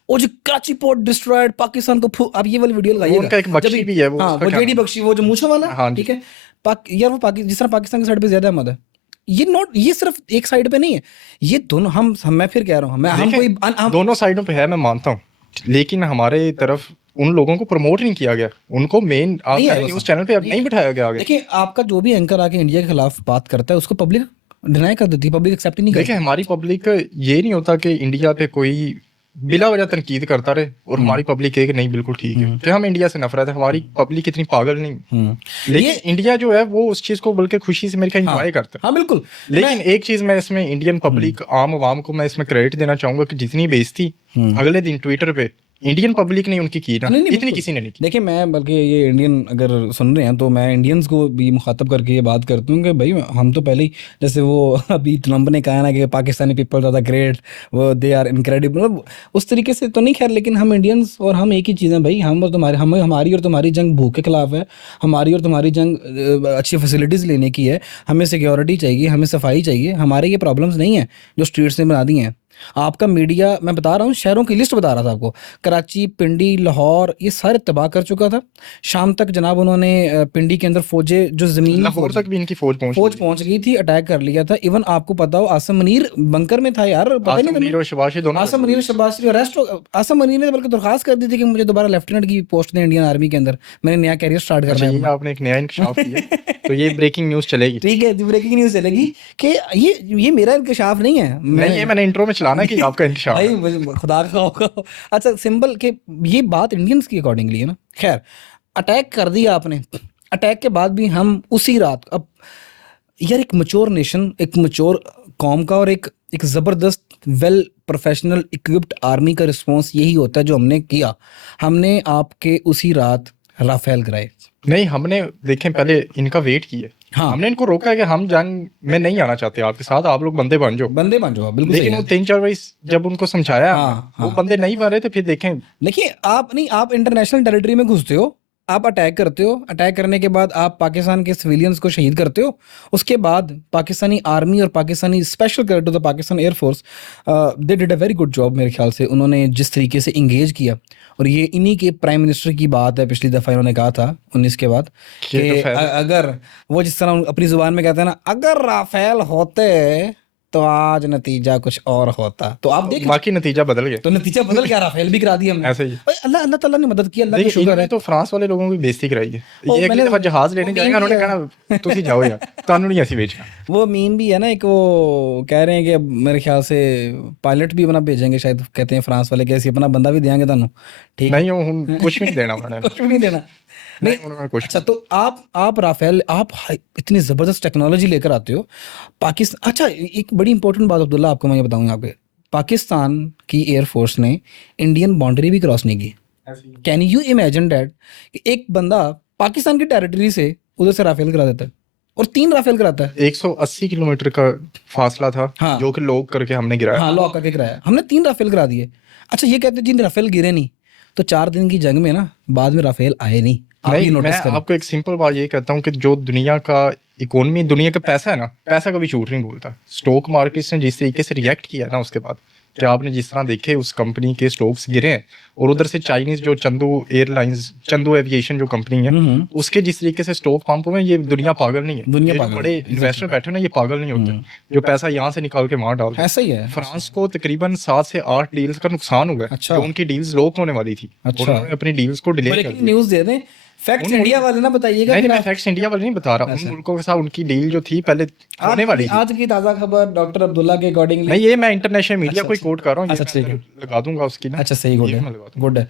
वो जो कराची पोर्ट डिस्ट्रॉयड पाकिस्तान को आप ये वाली वीडियो वो लगाइएगा। उनका एक बख्शी भी है वो, हाँ उसका वो क्या जेडी नाम? बख्शी वो जो मूछा वाला, हाँ जी। ठीक है यार वो जिस तरह पाकिस्तान की साइड पे ज्यादा अहमद है, ये सिर्फ एक साइड पे नहीं है, ये दोनों हम मैं फिर कह रहा हूँ हम कोई दोनों साइडों पे है, मैं मानता हूँ, लेकिन हमारे तरफ उन लोगों को प्रमोट नहीं किया गया, उनको मेन न्यूज चैनल पे अब नहीं बिठाया गया आगे। देखिए आपका जो भी एंकर आके इंडिया के खिलाफ बात करता है उसको पब्लिक डिनाई कर देती है, पब्लिक एक्सेप्ट नहीं करती। देखिए हमारी पब्लिक ये नहीं होता कि इंडिया पे कोई बिला वजह तनकीद करता रहे और हमारी पब्लिक कहे कि नहीं बिल्कुल ठीक है कि हम इंडिया से नफरत है, हमारी पब्लिक इतनी पागल नहीं। लेकिन इंडिया जो है वो उस चीज को बल्कि खुशी से मेरे ख्याल एंजॉय करता है। हाँ बिल्कुल। लेकिन एक चीज मैं इसमें इंडियन पब्लिक आम आवाम को मैं इसमें क्रेडिट देना चाहूंगा कि जितनी बेइज्जती अगले दिन ट्विटर पे इंडियन पब्लिक ने उनकी की ना, इतनी किसी ने नहीं की। देखिए मैं बल्कि ये इंडियन अगर सुन रहे हैं तो मैं इंडियंस को भी मुखातब करके ये बात करता हूँ कि भाई हम तो पहले ही जैसे वो अभी ट्रम्प ने कहा ना कि पाकिस्तानी पीपल ज़्यादा ग्रेट, वो दे आर इनक्रेडिबल, मतलब उस तरीके से तो नहीं खैर, लेकिन हम इंडियंस और हम एक ही चीज़ है भाई, हम और तुम्हारे हमारी और तुम्हारी जंग भूख के खिलाफ है, हमारी और तुम्हारी जंग अच्छी फैसिलिटीज़ लेने की है, हमें सिक्योरिटी चाहिए, हमें सफाई चाहिए, हमारे ये प्रॉब्लम्स नहीं हैं जो स्ट्रीट्स ने बना दी हैं। आपका मीडिया मैं बता रहा हूँ, शहरों की लिस्ट बता रहा था आपको, कराची, पिंडी, लाहौर ये सारे तबाह कर चुका था। शाम तक जनाब उन्होंने पिंडी के अंदर फौजें जो जमीन लाहौर तक भी इनकी फौज पहुंच गई थी, अटैक कर लिया था। इवन आपको पता हो आसम मुनीर बंकर में था यार, पता नहीं आसम मुनीर और शबाशी दोनों, आसम मुनीर शबाशी अरेस्ट, आसम मुनीर ने बल्कि दरखास्त कर दी थी कि मुझे दोबारा लेफ्टिनेंट की पोस्ट दें इंडियन आर्मी के अंदर, मैंने नया कैरियर स्टार्ट करना है। आपने एक नया इंकशाफ किया तो ये ब्रेकिंग न्यूज चलेगी। ठीक है ब्रेकिंग न्यूज चलेगी कि ये मेरा इंकशाफ नहीं है, नहीं ये मैंने इंट्रो में चलाना कि आपका इंकशाफ भाई खुदा का होगा। अच्छा सिंपल कि ये बात इंडियंस की अकॉर्डिंगली है ना। खैर अटैक कर दिया आपने, अटैक के बाद भी हम उसी रात, अब यार एक मैच्योर नेशन, एक मैच्योर कौम का और एक ज़बरदस्त वेल प्रोफेशनल इक्विप्ड आर्मी का रिस्पॉन्स यही होता है जो हमने किया। हमने आपके उसी रात राफेल गिराए। नहीं हमने देखें पहले इनका वेट किया, हाँ हमने इनको रोका है कि हम जंग में नहीं आना चाहते आपके साथ, आप लोग बंदे बन जाओ बिल्कुल। लेकिन वो 3-4 बार जब उनको समझाया वो बंदे नहीं बन रहे थे। फिर देखें देखिए आप इंटरनेशनल टेरिटरी में घुसते हो, आप अटैक करते हो, अटैक करने के बाद आप पाकिस्तान के सिविलियंस को शहीद करते हो, उसके बाद पाकिस्तानी आर्मी और Pakistani special cadet of the Pakistan air force they did a very good job मेरे ख्याल से। उन्होंने जिस तरीके से इंगेज किया, और ये इन्हीं के प्राइम मिनिस्टर की बात है, पिछली दफ़ा इन्होंने कहा था 19 के बाद कि अगर वो जिस तरह अपनी ज़ुबान में कहते हैं ना, अगर राफेल होते तो आज नतीजा कुछ और होता। तो आप देख बाकी नतीजा बदल गया, तो नतीजा बदल गया, राफेल भी करा दिया हमने ऐसे ही। अल्लाह ताला ने मदद की, अल्लाह का शुक्र है। तो फ्रांस वाले लोगों की बेइज्जती कराई है, ये एक दफा जहाज लेने जाएगा उन्होंने कहा तुसी जाओ यार, कानून नहीं ऐसी बेचना। वो मीम भी है ना एक, वो कह रहे हैं कि मेरे ख्याल से पायलट भी अपना भेजेंगे शायद, कहते हैं फ्रांस वाले कैसे अपना बंदा भी देंगे तुहानू। ठीक नहीं कुछ भी नहीं देना उन्होंने, कुछ भी नहीं देना नहीं। अच्छा तो आप राफेल, आप इतनी ज़बरदस्त टेक्नोलॉजी लेकर आते हो पाकिस्तान। अच्छा एक बड़ी इंपॉर्टेंट बात अब्दुल्ला आपको मैं ये बताऊँ, यहाँ पे पाकिस्तान की एयरफोर्स ने इंडियन बाउंड्री भी क्रॉस नहीं की। कैन यू इमेजिन डैट कि एक बंदा पाकिस्तान की टेरिटरी से उधर से राफेल करा देता है और 3 राफेल कराता है। 180 किलोमीटर का फासला था, हाँ, जो कि लॉक करके हमने गिराया। हाँ लॉक करके गिराया हमने, 3 राफेल करा दिए। अच्छा ये कहते हैं जिन राफेल गिरे नहीं, तो 4 दिन की जंग में ना बाद में राफेल आए नहीं। मैं आपको एक सिंपल बात ये कहता हूँ कि जो दुनिया का इकोनॉमी, दुनिया का पैसा है ना, पैसा कभी झूठ नहीं बोलता। स्टॉक मार्केट ने जिस तरीके से रिएक्ट किया ना उसके बाद, कि आपने जिस तरह देखे उस कंपनी के स्टॉक्स गिरे हैं, और उधर से चाइनीज जो चंदू एविएशन जो कंपनी है उसके जिस तरीके से स्टॉक पंप हुए, ये दुनिया पागल नहीं है। दुनिया ये जो पागल बड़े इन्वेस्टर बैठे ना, ये पागल नहीं होते जो पैसा यहाँ से निकाल के वहां डालते। ऐसा ही है। फ्रांस को तकरीबन 7 से 8 डील्स का नुकसान हुआ है, अच्छा। जो उनकी डील्स लॉक होने वाली थी, अच्छा। और उन्होंने अपनी डील्स को डिले कर दिया। न्यूज़ दे दें, फैक्ट्स इंडिया वाले ना बताइएगा। नहीं, मैं फैक्ट्स इंडिया वाले नहीं बता रहा, उन मुल्कों के साथ उनकी डील जो थी पहले होने वाली थी। आज की ताज़ा खबर डॉक्टर अब्दुल्ला के अकॉर्डिंगली, नहीं, ये मैं इंटरनेशनल मीडिया को कोट कर रहा हूँ। अच्छा, ठीक है, लगा दूंगा उसकी ना। अच्छा सही, गुड है, गुड है।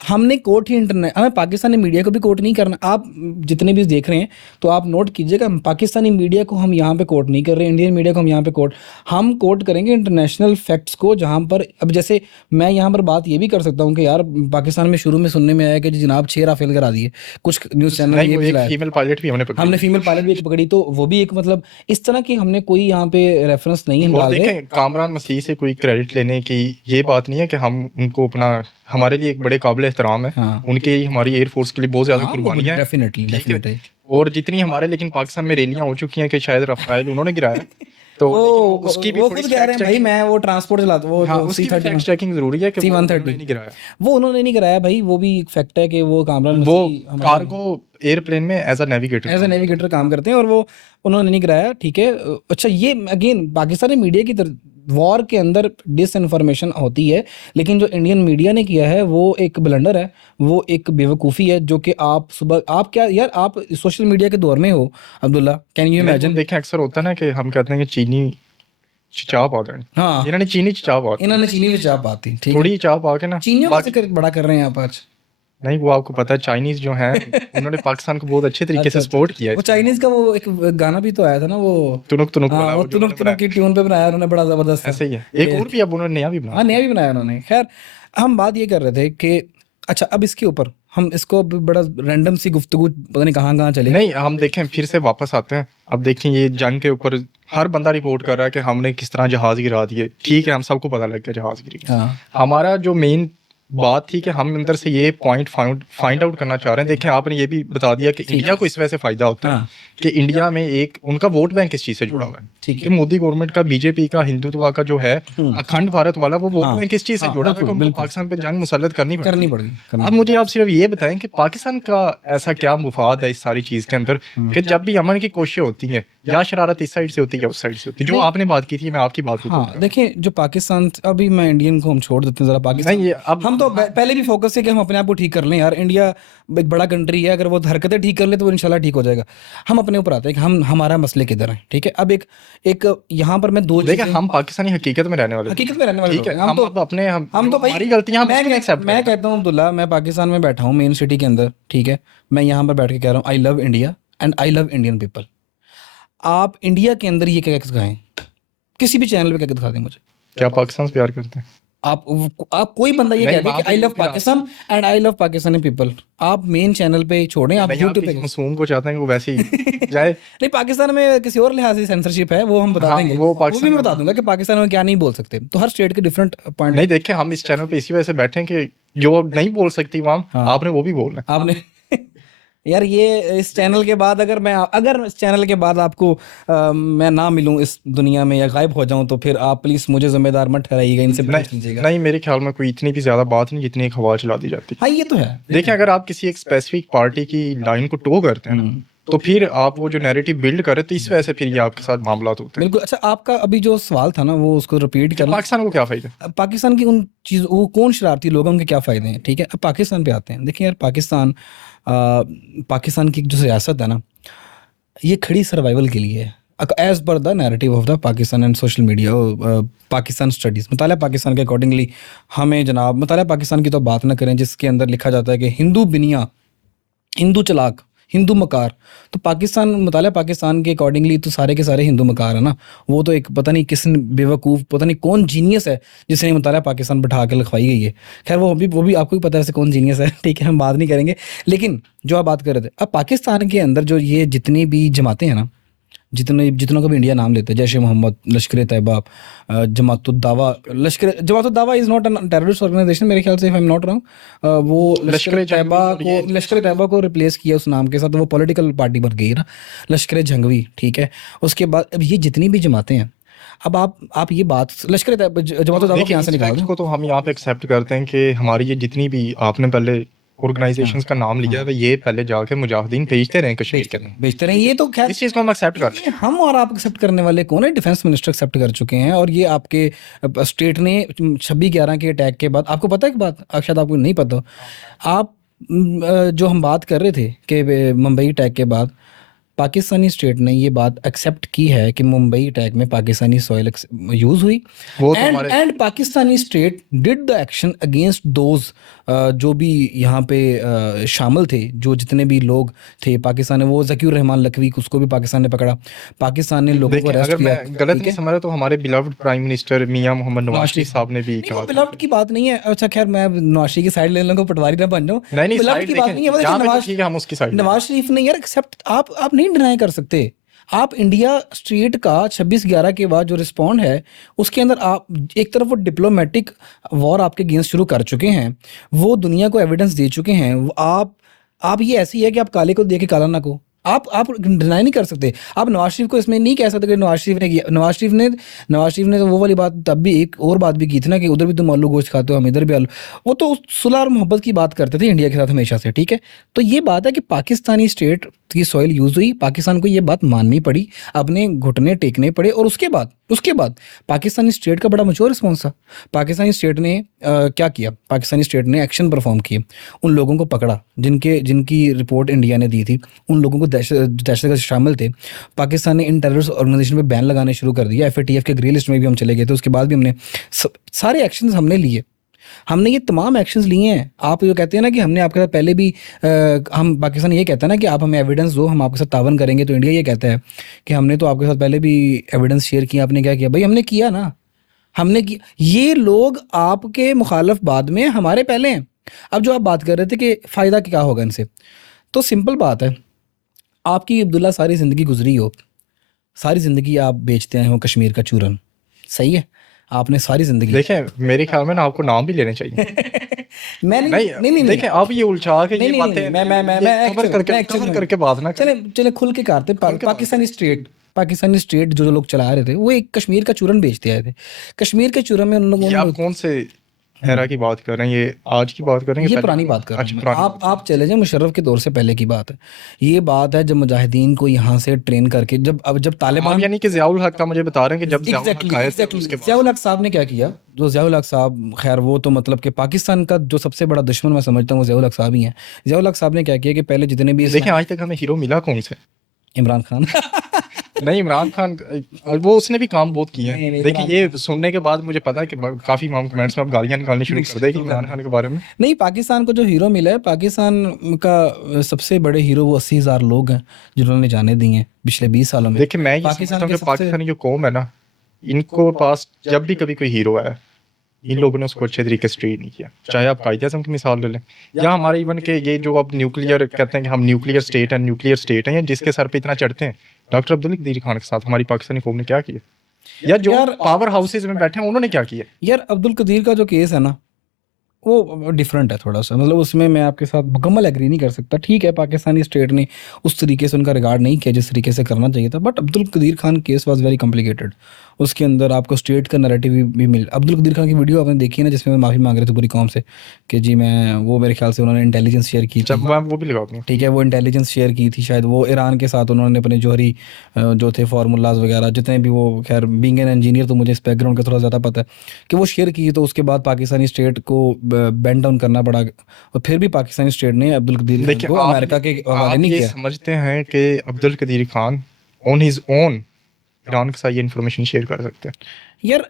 हमने कोर्ट ही इंटरनेट, हमें पाकिस्तानी मीडिया को भी कोर्ट नहीं करना। आप जितने भी देख रहे हैं तो आप नोट कीजिएगा, पाकिस्तानी मीडिया को हम यहाँ पे कोर्ट नहीं कर रहे, इंडियन मीडिया को हम यहाँ पे कोर्ट, हम कोर्ट करेंगे इंटरनेशनल फैक्ट्स को। जहाँ पर अब जैसे मैं यहाँ पर बात ये भी कर सकता हूँ कि यार पाकिस्तान में शुरू में सुनने में आया कि जनाब 6 राफेल करा दिए, कुछ न्यूज़ चैनल ये भी लाया, फीमेल पायलट भी हमने फीमेल पायलट भी एक पकड़ी, तो वो भी एक मतलब इस तरह की हमने कोई यहाँ पे रेफरेंस नहीं हम डाल रहे। कामरान मसीह से कोई क्रेडिट लेने की ये बात नहीं है कि हम उनको अपना, हमारे लिए एक बड़े काबिल एहतराम है। हाँ। उनके हमारी एयरफोर्स के लिए बहुत ज्यादा कुर्बानियां हैं, डेफिनेटली। और जितनी हमारे लेकिन पाकिस्तान में रैलियां हो चुकी हैं कि शायद राफेल उन्होंने गिराया, तो उसकी भी वो खुद कह रहे हैं भाई मैं वो ट्रांसपोर्ट चलाता हूं, वो उसकी फैक्ट चेकिंग जरूरी है कि C-130 नहीं गिराया, वो उन्होंने नहीं गिराया भाई। वो भी एक फैक्ट है कि वो कामरान वो कार्गो एयरप्लेन में एज अ नेविगेटर काम करते हैं, और वो उन्होंने नहीं गिराया, ठीक है। अच्छा, ये अगेन पाकिस्तानी मीडिया की वॉर के अंदर डिस इन्फॉर्मेशन होती है, लेकिन जो इंडियन मीडिया ने किया है वो एक ब्लंडर है, वो एक बेवकूफ़ी है, जो कि आप सुबह आप क्या यार, आप सोशल मीडिया के दौर में हो अब्दुल्ला, कैन यू इमेजिन। देखें अक्सर होता है ना कि हम कहते हैं कि चीनी चाह पा दें, हाँ इन्होंने चीनी चाह पा, इन्होंने चीनी में चाह पाती, ठीक है, थोड़ी चाह पा के ना चीनियों का जिक्र बड़ा कर रहे हैं आप आज। नहीं, वो आपको पता है चाइनीज जो हैं उन्होंने पाकिस्तान को बहुत अच्छे तरीके से सपोर्ट किया है। वो चाइनीज का वो एक गाना भी तो आया था ना, वो तुनुक तुनुक, हाँ, वो तुनुक तुनुक की ट्यून पे बनाया उन्होंने, बड़ा जबरदस्त। ऐसे ही है, एक और भी अब उन्होंने नया भी बनाया। हाँ, नया भी बनाया उन्होंने। खैर, हम बात ये कर रहे थे कि अच्छा, अब इसके ऊपर हम इसको बड़ा रैंडम सी गुफ्तगू पता नहीं कहाँ चले। नहीं, हम देखें फिर से वापस आते हैं। अब देखें ये जंग के ऊपर हर बंदा रिपोर्ट कर रहा है कि हमने किस तरह जहाज गिरा दिए। ठीक है, हम सबको पता लग गया जहाज गिर गया। हमारा जो मेन बात थी कि हम अंदर से ये पॉइंट फाइंड आउट करना चाह रहे हैं। देखें, आपने ये भी बता दिया कि इंडिया को इस वजह से फायदा होता है कि इंडिया में एक उनका वोट बैंक किस चीज से जुड़ा हुआ है। ठीक है, मोदी गवर्नमेंट का, बीजेपी का, हिंदुत्व का जो है अखंड भारत वाला, वो वोट बैंक किस चीज से जुड़ा है, उनको पाकिस्तान पे जंग मुसल्लत करनी पड़ेगी। अब मुझे आप सिर्फ ये बताएं कि पाकिस्तान का ऐसा क्या मुफाद है इस सारी चीज के अंदर कि जब भी अमन की कोशिशें होती हैं, या शरारत इस साइड से होती है या उस साइड से होती है, जो आपने बात की थी, मैं आपकी बात हाँ, देखिए जो पाकिस्तान, अभी मैं इंडियन को हम छोड़ देते हैं जरा, पाकिस्तान अब हम तो पहले भी फोकस है कि हम अपने आप को ठीक कर लें यार। इंडिया एक बड़ा कंट्री है, अगर वो हरकतें ठीक कर ले तो वो इंशाल्लाह ठीक हो जाएगा। हम अपने ऊपर आते हैं कि हमारा मसले किधर है, ठीक है। अब एक यहाँ पर मैं दो देखिए, हम पाकिस्तानी हकीकत में रहने वाले ठीक है, हम तो अपने हम तो हमारी गलतियां मैं कहता हूँ अब्दुल्ला, मैं पाकिस्तान में बैठा हूँ मेन सिटी के अंदर, ठीक है। मैं यहाँ पर बैठ के कह रहा हूँ I love India and I love Indian people. आप इंडिया के अंदर ये क्या दिखाएं, किसी भी चैनल पे क्या दिखा दें मुझे, क्या पाकिस्तान से प्यार करते हैं आप कोई बंदा ये कहता है कि I love Pakistan and I love Pakistani people, आप मेन चैनल पे छोड़ें, आप यूट्यूब पे मासूम को चाहते हैं कि वो वैसे ही जाए। नहीं, पाकिस्तान में किसी और लिहाज से सेंसरशिप है, वो हम बता देंगे, वो भी मैं बता दूंगा कि पाकिस्तान में क्या नहीं बोल सकते। तो हर स्टेट के डिफरेंट पॉइंट नहीं, देखें हम इस चैनल पे इसी वजह से बैठे हैं कि जो नहीं बोल सकती वहाँ आपने वो भी बोलना है। आपने यार ये इस चैनल के बाद अगर इस चैनल के बाद आपको मैं ना मिलूं इस दुनिया में या गायब हो जाऊं, तो फिर आप प्लीज मुझे जिम्मेदार मत ठहराइएगा, इनसे पूछ लीजिएगा। नहीं, मेरे ख्याल में कोई इतनी भी ज्यादा बात नहीं जितनी एक हवा चला दी जाती है। हाँ, ये तो है। देखिए, अगर आप किसी एक स्पेसिफिक पार्टी की लाइन को टो करते हैं तो फिर आप वो जो नैरेटिव बिल्ड कर रहे, तो इस वजह से फिर ये आपके साथ मामला होते हैं। बिल्कुल। अच्छा, आपका अभी जो सवाल था ना, वो उसको रिपीट करना, पाकिस्तान को क्या फायदा, पाकिस्तान की उन चीज, वो कौन शरारती लोग हैं, उनके क्या फायदे हैं, ठीक है। अब पाकिस्तान पे आते हैं। देखिए यार, पाकिस्तान की जो सियासत है ना, ये खड़ी सर्वाइवल के लिए है, as per the narrative of the Pakistan and social media. Pakistan studies, मुताला पाकिस्तान के अकॉर्डिंगली हमें जनाब मुताला पाकिस्तान की तो बात ना करें, जिसके अंदर लिखा जाता है कि हिंदू बिनिया, हिंदू चलाक, हिंदू मकार। तो पाकिस्तान, मुताला पाकिस्तान के अकॉर्डिंगली तो सारे के सारे हिंदू मकार है ना। वो तो एक पता नहीं किस बेवकूफ़, पता नहीं कौन जीनियस है जिसने मुताला पाकिस्तान बैठा के लिखवाई गई है। खैर, वो भी आपको भी पता है कौन जीनियस है, ठीक है, हम बात नहीं करेंगे। लेकिन जो आप बात कर रहे थे, अब पाकिस्तान के अंदर जो ये जितनी भी जमातें हैं ना, जितनों का भी इंडिया नाम लेते हैं, Jaish e Mohammed, Lashkar Taiba, Jamaat-ud-Dawa is not a terrorist organisation मेरे ख्याल से, if I am not wrong. वो लश्कर तैयबा को रिप्लेस किया उस नाम के साथ, वो पॉलिटिकल पार्टी बन गई है ना, लश्कर जंगवी, ठीक है। उसके बाद अब ये जितनी भी जमातें हैं, अब आप ये बात लश्कर जमात दावा को यहाँ से निकाल फैक्ट दें। को तो हम यहाँ पे एक्सेप्ट करते हैं कि हमारी ये जितनी भी आपने पहले ऑर्गेनाइजेशंस का नाम लिया है ये पहले जाके मुजाहिदीन भेजते रहे कश्मीर के अंदर, बेचते रहे, ये तो खैर इस चीज़ को हम एक्सेप्ट करते हैं। ये हम और आप एक्सेप्ट करने वाले कौन है? डिफेंस मिनिस्टर एक्सेप्ट कर चुके हैं। और ये आपके स्टेट ने 26/11 के अटैक के बाद, आपको पता है कि बात शायद आपको नहीं पता हो, आप जो हम बात कर रहे थे कि मुंबई अटैक के बाद पाकिस्तानी स्टेट ने ये बात एक्सेप्ट की है कि मुंबई अटैक में पाकिस्तानी सॉइल यूज़ हुई, वो तो एंड हमारे Pakistani state did the action against those जो भी यहाँ पे शामिल थे, जो जितने भी लोग थे पाकिस्तान ने, वो ज़कीर रहमान लखवी उसको भी पाकिस्तान ने पकड़ा, पाकिस्तान ने लोगों को देखिए, अरेस्ट अगर किया। मैं गलत नहीं समझ रहा तो हमारे बिलव्ड प्राइम मिनिस्टर मियां मोहम्मद नवाज शरीफ साहब ने भी नहीं, कहा वो था। बिलव्ड की बात नहीं है। अच्छा खैर, मैं नवाज शरीफ की साइड लेने लगूँ, पटवारी ना बन जाऊँ। नहीं बिलव्ड साइड की बात देखें, नहीं है। जहाँ पे तो नवाज ठीक है हम उसकी साइड नवाज शरीफ ने यार एक्सेप्ट, आप नहीं डिनाई कर सकते। आप इंडिया स्टेट का 26/11 के बाद जो रिस्पॉन्ड है उसके अंदर आप एक तरफ वो डिप्लोमेटिक वॉर आपके अगेंस्ट शुरू कर चुके हैं, वो दुनिया को एविडेंस दे चुके हैं। आप ये ऐसी है कि आप काले को देख के काला ना को, आप डिनाई नहीं कर सकते। आप नवाज शरीफ को इसमें नहीं कह सकते कि नवाज शरीफ ने किया। नवाज शरीफ ने तो वो वाली बात, तब भी एक और बात भी की थी ना कि उधर भी तुम आलू गोश्त खाते हो, हम इधर भी आलू। वो तो सुलह और मोहब्बत की बात करते थे इंडिया के साथ हमेशा से, ठीक है। तो ये बात है कि पाकिस्तानी स्टेट की सॉइल यूज़ हुई, पाकिस्तान को ये बात माननी पड़ी, अपने घुटने टेकने पड़े, और उसके बाद पाकिस्तानी स्टेट का बड़ा मैच्योर रिस्पॉन्स था। पाकिस्तानी स्टेट ने क्या किया? पाकिस्तानी स्टेट ने एक्शन परफॉर्म किए, उन लोगों को पकड़ा जिनकी रिपोर्ट इंडिया ने दी थी, उन लोगों को दहशतगर्द शामिल थे। पाकिस्तान ने इन टेररिस्ट ऑर्गेनाइजेशन पे बैन लगाने शुरू कर दिया, FATF के ग्रे लिस्ट में भी हम चले गए थे। उसके बाद भी हमने सारे एक्शंस हमने लिए, हमने ये तमाम एक्शंस लिए हैं। आप जो कहते हैं ना कि हमने आपके साथ पहले भी हम पाकिस्तान ये कहता है ना कि आप हमें एविडेंस दो, हम आपके साथ तावन करेंगे, तो इंडिया ये कहता है कि हमने तो आपके साथ पहले भी एविडेंस शेयर किया। आपने क्या किया भाई? हमने किया ना, हमने किया। ये लोग आपके मुखालफ बाद में, हमारे पहले हैं। अब जो आप बात कर रहे थे कि फ़ायदा क्या होगा इनसे, तो सिंपल बात है, आपकी अब्दुल्ला सारी ज़िंदगी गुजरी हो, सारी ज़िंदगी आप बेचते आए हो कश्मीर का चूरन, सही है, आपने सारी ज़िंदगी देखें, मेरे ख्याल में ना आपको नाम भी लेने चाहिए। मैं नहीं देखें, आप ये उलझा के ये बातें मैं कवर करके बात ना करें। चले खुल के करते। पाकिस्तानी स्टेट जो लोग चला रहे थे, वो एक कश्मीर का चूरन बेचते आए थे। कश्मीर के चूरन में उन लोगों ये ने, आप कौन से एरा की बात कर रहे हैं? ये आज की बात कर रहे हैं? ये पहले पुरानी की बात कर रहा अच्छा, हूँ मैं। पुरानी। आप चले जाए मुशर्रफ के दौर से पहले की बात है। ये बात है जब मुजाहिदीन को यहाँ से ट्रेन करके, जब तालिबान, आप यानी कि ज़ियाउल हक का मुझे बता रहे हैं कि जब ज़ियाउल हक आए थे उसके बाद ज़ियाउल हक साहब ने क्या किया? जो ज़ियाउल हक साहब, खैर वो तो मतलब कि पाकिस्तान का जो सबसे बड़ा दुश्मन मैं समझता हूँ वो ज़ियाउल हक साहब ही हैं। ज़ियाउल हक साहब ने क्या किया कि पहले जितने भी देखें, आज तक हमें हीरो मिला कौन से? इमरान खान नहीं, इमरान खान वो उसने भी काम बहुत किए नहीं, हैं। देखिए, ये सुनने के बाद मुझे पता है कि काफ़ी कमेंट्स में आप गालियाँ निकालनी शुरू कर देंगे इमरान खान के बारे में। नहीं, पाकिस्तान को जो हीरो मिला है, पाकिस्तान का सबसे बड़े हीरो वो 80,000 लोग हैं जिन्होंने जाने दी हैं पिछले 20 सालों में। देखिए, मैं ये समझता हूँ कि पाकिस्तानी जो कौम है ना, इनको पास जब भी कभी कोई हीरो आया, इन लोगों ने उसको अच्छे तरीके से ट्रीट नहीं किया। चाहे आप कायदे आज़म की मिसाल ले लें, या हमारे इवन के ये जो अब न्यूक्लियर कहते हैं कि हम न्यूक्लियर स्टेट हैं, या जिसके सर पे इतना चढ़ते हैं, डॉक्टर अब्दुल कदीर खान के साथ हमारी पाकिस्तानी कौम ने क्या किया, या जो पावर हाउसेज में बैठे हैं उन्होंने क्या किया? यार अब्दुल कदीर का जो केस है ना, वो डिफरेंट है थोड़ा सा, मतलब उसमें मैं आपके साथ मुकम्मल एग्री नहीं कर सकता। ठीक है, पाकिस्तानी स्टेट ने उस तरीके से उनका रिगार्ड नहीं किया जिस तरीके से करना चाहिए था, but Abdul Qadeer Khan case was very complicated. उसके अंदर आपको स्टेट का नैरेटिव भी मिल, अब्दुल कदीर खान की वीडियो आपने देखी है ना, जिसमें माफ़ी मांग रहे थे पूरी कौम से कि जी मैं, वो मेरे ख्याल से उन्होंने इंटेलिजेंस शेयर की थी। वो भी लगा दूँ, ठीक है, वो इंटेलिजेंस शेयर की थी शायद, वो ईरान के साथ उन्होंने अपने जौहरी जो थे फार्मूलाज वगैरह जितने भी, वो खैर बीइंग एन इंजीनियर तो मुझे इस बैकग्राउंड का थोड़ा ज़्यादा पता है कि वो शेयर की। तो उसके बाद पाकिस्तानी स्टेट को बेंड डाउन करना पड़ा, और फिर भी पाकिस्तानी स्टेट ने अब्दुल कदीर खान को अमेरिका के हवाले नहीं किया। समझते हैं कि Abdul Qadeer Khan on his own Iran के साथ ये इन्फॉर्मेशन शेयर कर सकते हैं? यार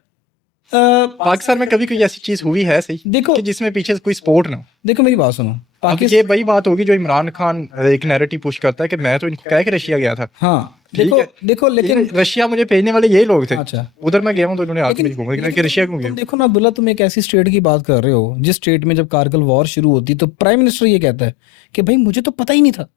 पाकिस्तान में कभी कोई ऐसी चीज हुई है सही देखो कि जिसमें पीछे कोई सपोर्ट ना हो? देखो मेरी बात सुनो, ये वही बात होगी जो इमरान खान एक नैरेटिव पुश करता है कि मैं तो इनको कह के रशिया गया था। हाँ ठीक है, देखो लेकिन रशिया मुझे भेजने वाले यही लोग थे। अच्छा, उधर मैं गया हूँ तो उन्होंने आके मेरी घूमा कि रशिया क्यों गया? देखो ना अब्दुल्ला, तुम एक ऐसी स्टेट की बात कर रहे हो जिस स्टेट में जब कारगिल वॉर शुरू होती तो प्राइम मिनिस्टर ये कहता है कि भाई मुझे तो पता ही नहीं था।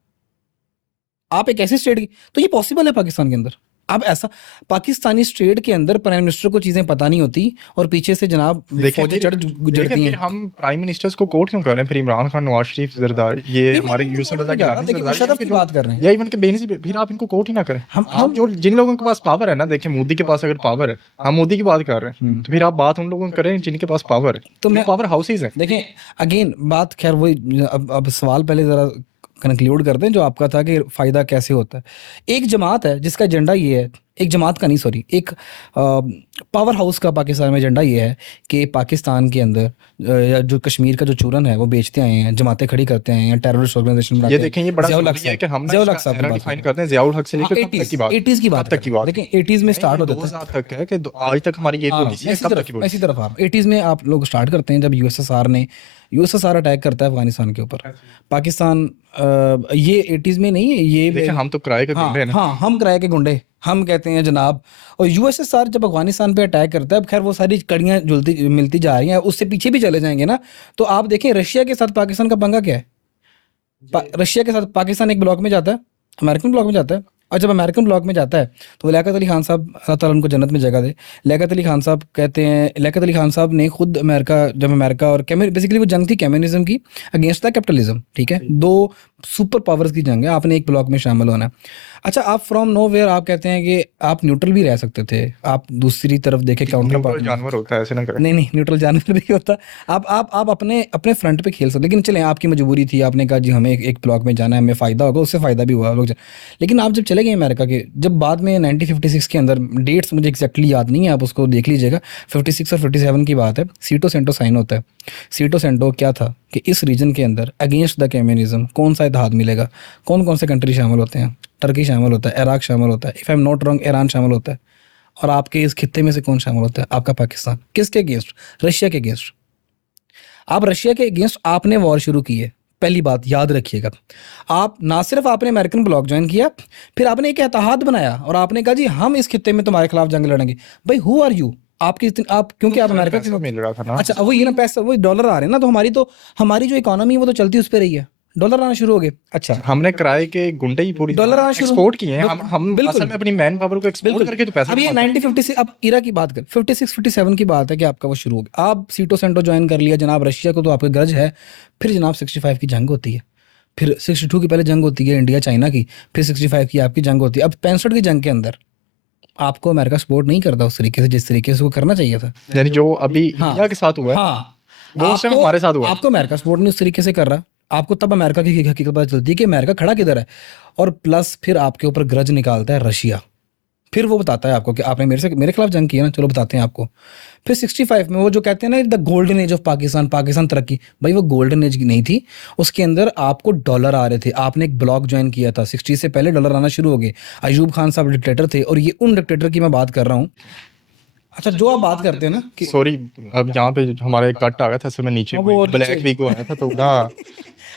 आप एक ऐसी स्टेट की, तो ये पॉसिबल है पाकिस्तान के अंदर? अब ऐसा पाकिस्तानी स्टेट के अंदर प्राइम मिनिस्टर को चीज़ें पता नहीं होती और पीछे से जनाब देखिए फौजें फिर गुजरती फिर हैं। हम प्राइम मिनिस्टर्स को कोर्ट क्यों कर रहे हैं? फिर इमरान खान, नवाज शरीफ, जरदारी, ये नहीं, हमारे मैं यूसुफ कोर्ट रजा नहीं जा रहा, गिलानी देखिए जरदारी, मुशर्रफ इनके की जो बात कर रहे हैं। या इवन के बेनजीर, फिर आप इनको कोर्ट ही ना करें। हम आप जो जिन लोगों के पास पावर है ना, देखिए मोदी के पास अगर पावर है, हम मोदी की बात कर रहे हैं, तो फिर आप बात उन लोगों की करें जिनके पास पावर है, तो जो मैं पावर हाउसेज हैं। देखें अगेन बात खैर वही, अब सवाल पहले ज़रा कंक्लूड करते हैं जो आपका था कि फ़ायदा कैसे होता है। एक जमात है जिसका एजेंडा ये है, एक जमात का नहीं सॉरी, एक पावर हाउस का पाकिस्तान में एजेंडा ये है कि पाकिस्तान के अंदर या जो कश्मीर का जो चूरन है वो बेचते आए हैं, जमातें खड़ी करते आए हैं, टेररिस्ट ऑर्गेनाइजेशन ये बनाते हैं। देखें, ये बड़ा ज़ियाउल हक जरूरी है साहब, कि हम ना ज़ियाउल हक इसका साहब की एरा बात डिफाइन करें। करते हैं। ज़ियाउल हक से हाँ, लेकर कब तक की बात? 80s की बात कब तक की करें। बात? देखें 80s में स्टार्ट नहीं, हो जाता है। 2000 तक है कि आज तक हमारी ये हाँ, पॉलिसी मैं है, इसी कब तक तरफ की मैं पॉलिसी? इसी तरफ आ रहा हूँ। 80s में आप लोग स्टार्ट करते हैं जब यूएसएसआर ने यूएसएसआर अटैक करता है अफगानिस्तान के ऊपर। पाकिस्तान ये 80s में नहीं है ये देखिए हम तो किराए के गुंडे हैं हाँ ना। हाँ, हम किराए के गुंडे हम कहते हैं जनाब। और यूएसएसआर जब अफगानिस्तान पे अटैक करता है, अब खैर वो सारी कड़ियाँ जुलती मिलती जा रही हैं, उससे पीछे भी चले जाएंगे ना, तो आप देखें रशिया के साथ पाकिस्तान का पंगा क्या है। रशिया के साथ पाकिस्तान एक ब्लॉक में जाता है, अमेरिकन ब्लॉक में जाता है। और जब अमेरिकन ब्लॉक में जाता है तो लियाकत अली खान साहब, अल्लाह ताला उनको जन्नत में जगह दे, लियाकत अली खान साहब कहते हैं, लियाकत अली खान साहब ने खुद अमेरिका, जब अमेरिका और बेसिकली वो जंग थी कम्युनिज्म की अगेंस्ट द कैपिटलिज्म, ठीक है, दो सुपर पावर्स की जंग है, आपने एक ब्लॉक में शामिल होना है। अच्छा, आप फ्रॉम नो वेयर आप कहते हैं कि आप न्यूट्रल भी रह सकते थे, आप दूसरी तरफ देखे काउंटर न्यूट्रल पार्ट में। जानवर होता है, ऐसे ना करें। नहीं नहीं, न्यूट्रल जानवर नहीं होता। आप अपने अपने फ्रंट पे खेल सकते, लेकिन चलें आपकी मजबूरी थी, आपने कहा जी हमें एक ब्लॉक में जाना है, हमें फ़ायदा होगा, उससे फ़ायदा भी हुआ लोग। लेकिन आप जब चले गए अमेरिका के, जब बाद में 1956 के अंदर, डेट्स मुझे एग्जैक्टली याद नहीं है, आप उसको देख लीजिएगा, 56 और 57 की बात है, सीटो सेंटो साइन होता है। सीटो सेंटो क्या था कि इस रीजन के अंदर अगेंस्ट द कम्युनिज्म कौन सा इत्तेहाद मिलेगा, कौन कौन से कंट्री शामिल होते हैं, टर्की शामिल होता है, इराक शामिल होता है, if I am not wrong Iran शामिल होता है, और आपके इस खित्ते में से कौन शामिल होता है? आपका पाकिस्तान। किसके अगेंस्ट? रशिया के अगेंस्ट। आप रशिया के अगेंस्ट आपने वॉर शुरू की है, पहली बात याद रखिएगा। आप ना सिर्फ आपने अमेरिकन ब्लॉक ज्वाइन किया, फिर आपने एक इत्तेहाद बनाया और आपने कहा जी हम इस खित्ते में तुम्हारे खिलाफ जंग लड़ेंगे। भाई हु आर यू? आपकी आप क्योंकि आप अमेरिका के पैसा मिल रहा था ना। अच्छा, वो ये ना पैसा, वो डॉलर आ रहे हैं ना, तो हमारी जो इकोनॉमी है वो तो चलती उस पर रही है, डॉलर आना शुरू हो गए। अच्छा, हमने किराए के गुंडे ही पूरी डॉलर आना शुरू एक्सपोर्ट किए हैं। हम बिल्कुल असल में अपनी मैन पावर को एक्सपोर्ट करके तो पैसे अब ये कमाते हैं। 1950 से अब इरा की बात कर, 56 57 की बात है कि आपका वो शुरू हो गया, आप सीटो सेंटो ज्वाइन कर लिया जनाब, रशिया को तो आपका गरज है। फिर जनाब 65 की जंग होती है, फिर 62 की पहले जंग होती है इंडिया चाइना की, फिर 65 की आपकी जंग होती है। अब 65 की जंग के अंदर आपको अमेरिका सपोर्ट नहीं करता उस तरीके से जिस तरीके से वो करना चाहिए था। यानी जो अभी इंडिया के साथ हुआ है, हाँ, वो उस टाइम हमारे साथ हुआ है। आपको अमेरिका सपोर्ट नहीं उस तरीके से कर रहा, आपको तब अमेरिका की हकीकत पता चलती है कि अमेरिका खड़ा किधर है। और प्लस फिर आपके ऊपर ग्रज निकालता है रशिया, फिर वो बताता है आपको कि आपने मेरे खिलाफ जंग की है ना, चलो बताते हैं आपको। फिर 65 में वो जो कहते हैं ना the golden age of Pakistan तरक्की, भाई वो गोल्डन एज की नहीं थी, उसके अंदर आपको डॉलर आ रहे थे, आपने एक ब्लॉक ज्वाइन किया था, 60 से पहले डॉलर आना शुरू हो गए। अयूब खान साहब डिक्टेटर थे, और ये उन डिक्टेटर की मैं बात कर रहा हूँ। अच्छा, जो आप बात करते हैं ना कि सॉरी, अब यहाँ पे हमारा एक कट आ गया था, असल में नीचे वो ब्लैक वीक आया था तो ना।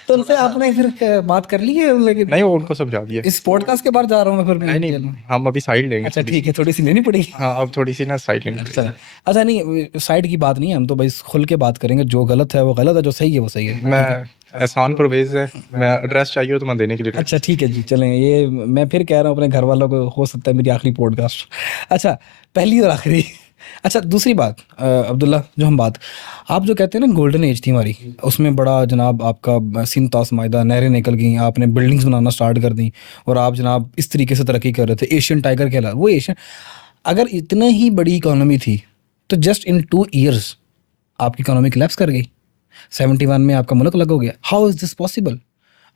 तो उनसे आपने फिर बात कर ली है, लेकिन नहीं, वो उनको समझा दिया। इस पॉडकास्ट के बाद जा रहा हूँ मैं फिर। नहीं, हम अभी साइड लेंगे। अच्छा ठीक है, थोड़ी सी लेनी पड़ेगी। हाँ, अब थोड़ी सी ना साइड लेंगे। अच्छा नहीं, साइड की बात नहीं है, हम तो भाई खुल के बात करेंगे, जो गलत है वो गलत है, जो सही है वो सही है। मैं एहसान परवेज है, मैं एड्रेस चाहिए हो तो मैं देने के लिए। अच्छा ठीक है जी, चलें, ये मैं फिर कह रहा हूँ अपने घर वालों को, हो सकता है मेरी आखिरी पॉडकास्ट। अच्छा, पहली और आखिरी। अच्छा, दूसरी बात अब्दुल्ला, जो हम बात आप जो कहते हैं ना गोल्डन एज थी हमारी, उसमें बड़ा जनाब आपका सिंध तास मायदा, नहरें निकल गई, आपने बिल्डिंग्स बनाना स्टार्ट कर दी, और आप जनाब इस तरीके से तरक्की कर रहे थे, एशियन टाइगर कहला वो एशियन। अगर इतनी ही बड़ी इकोनॉमी थी तो जस्ट इन 2 ईयर्स आपकी इकोनॉमी कोलैप्स कर गई, 71 में आपका मुल्क अलग हो गया। How is this possible?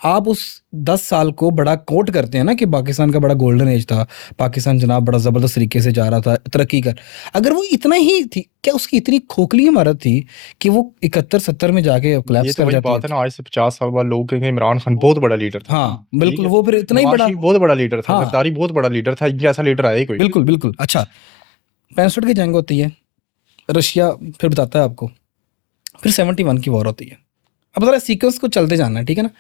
आप उस 10 साल को बड़ा कोट करते हैं ना कि पाकिस्तान का बड़ा गोल्डन एज था, पाकिस्तान जनाब बड़ा ज़बरदस्त तरीके से जा रहा था तरक्की कर। अगर वो इतना ही थी, क्या उसकी इतनी खोखली इमारत थी कि वो 71-70 में जाके ये कोलैप्स तो कर वही जाती बात है ना, आज से 50 साल बाद लोग कहेंगे इमरान खान बहुत बड़ा लीडर था। हाँ बिल्कुल, वो फिर इतना ही नवाज बड़ा, शरीफ बहुत बड़ा लीडर था, हाँ। जरदारी बहुत बड़ा लीडर था, इनके ऐसा लीडर आया ही कोई। बिल्कुल बिल्कुल। अच्छा, 65 की जंग होती है, रशिया फिर बताता है आपको, फिर 71 की वॉर होती है। अब ज़रा सीक्वेंस को चलते जाना है, ठीक है ना।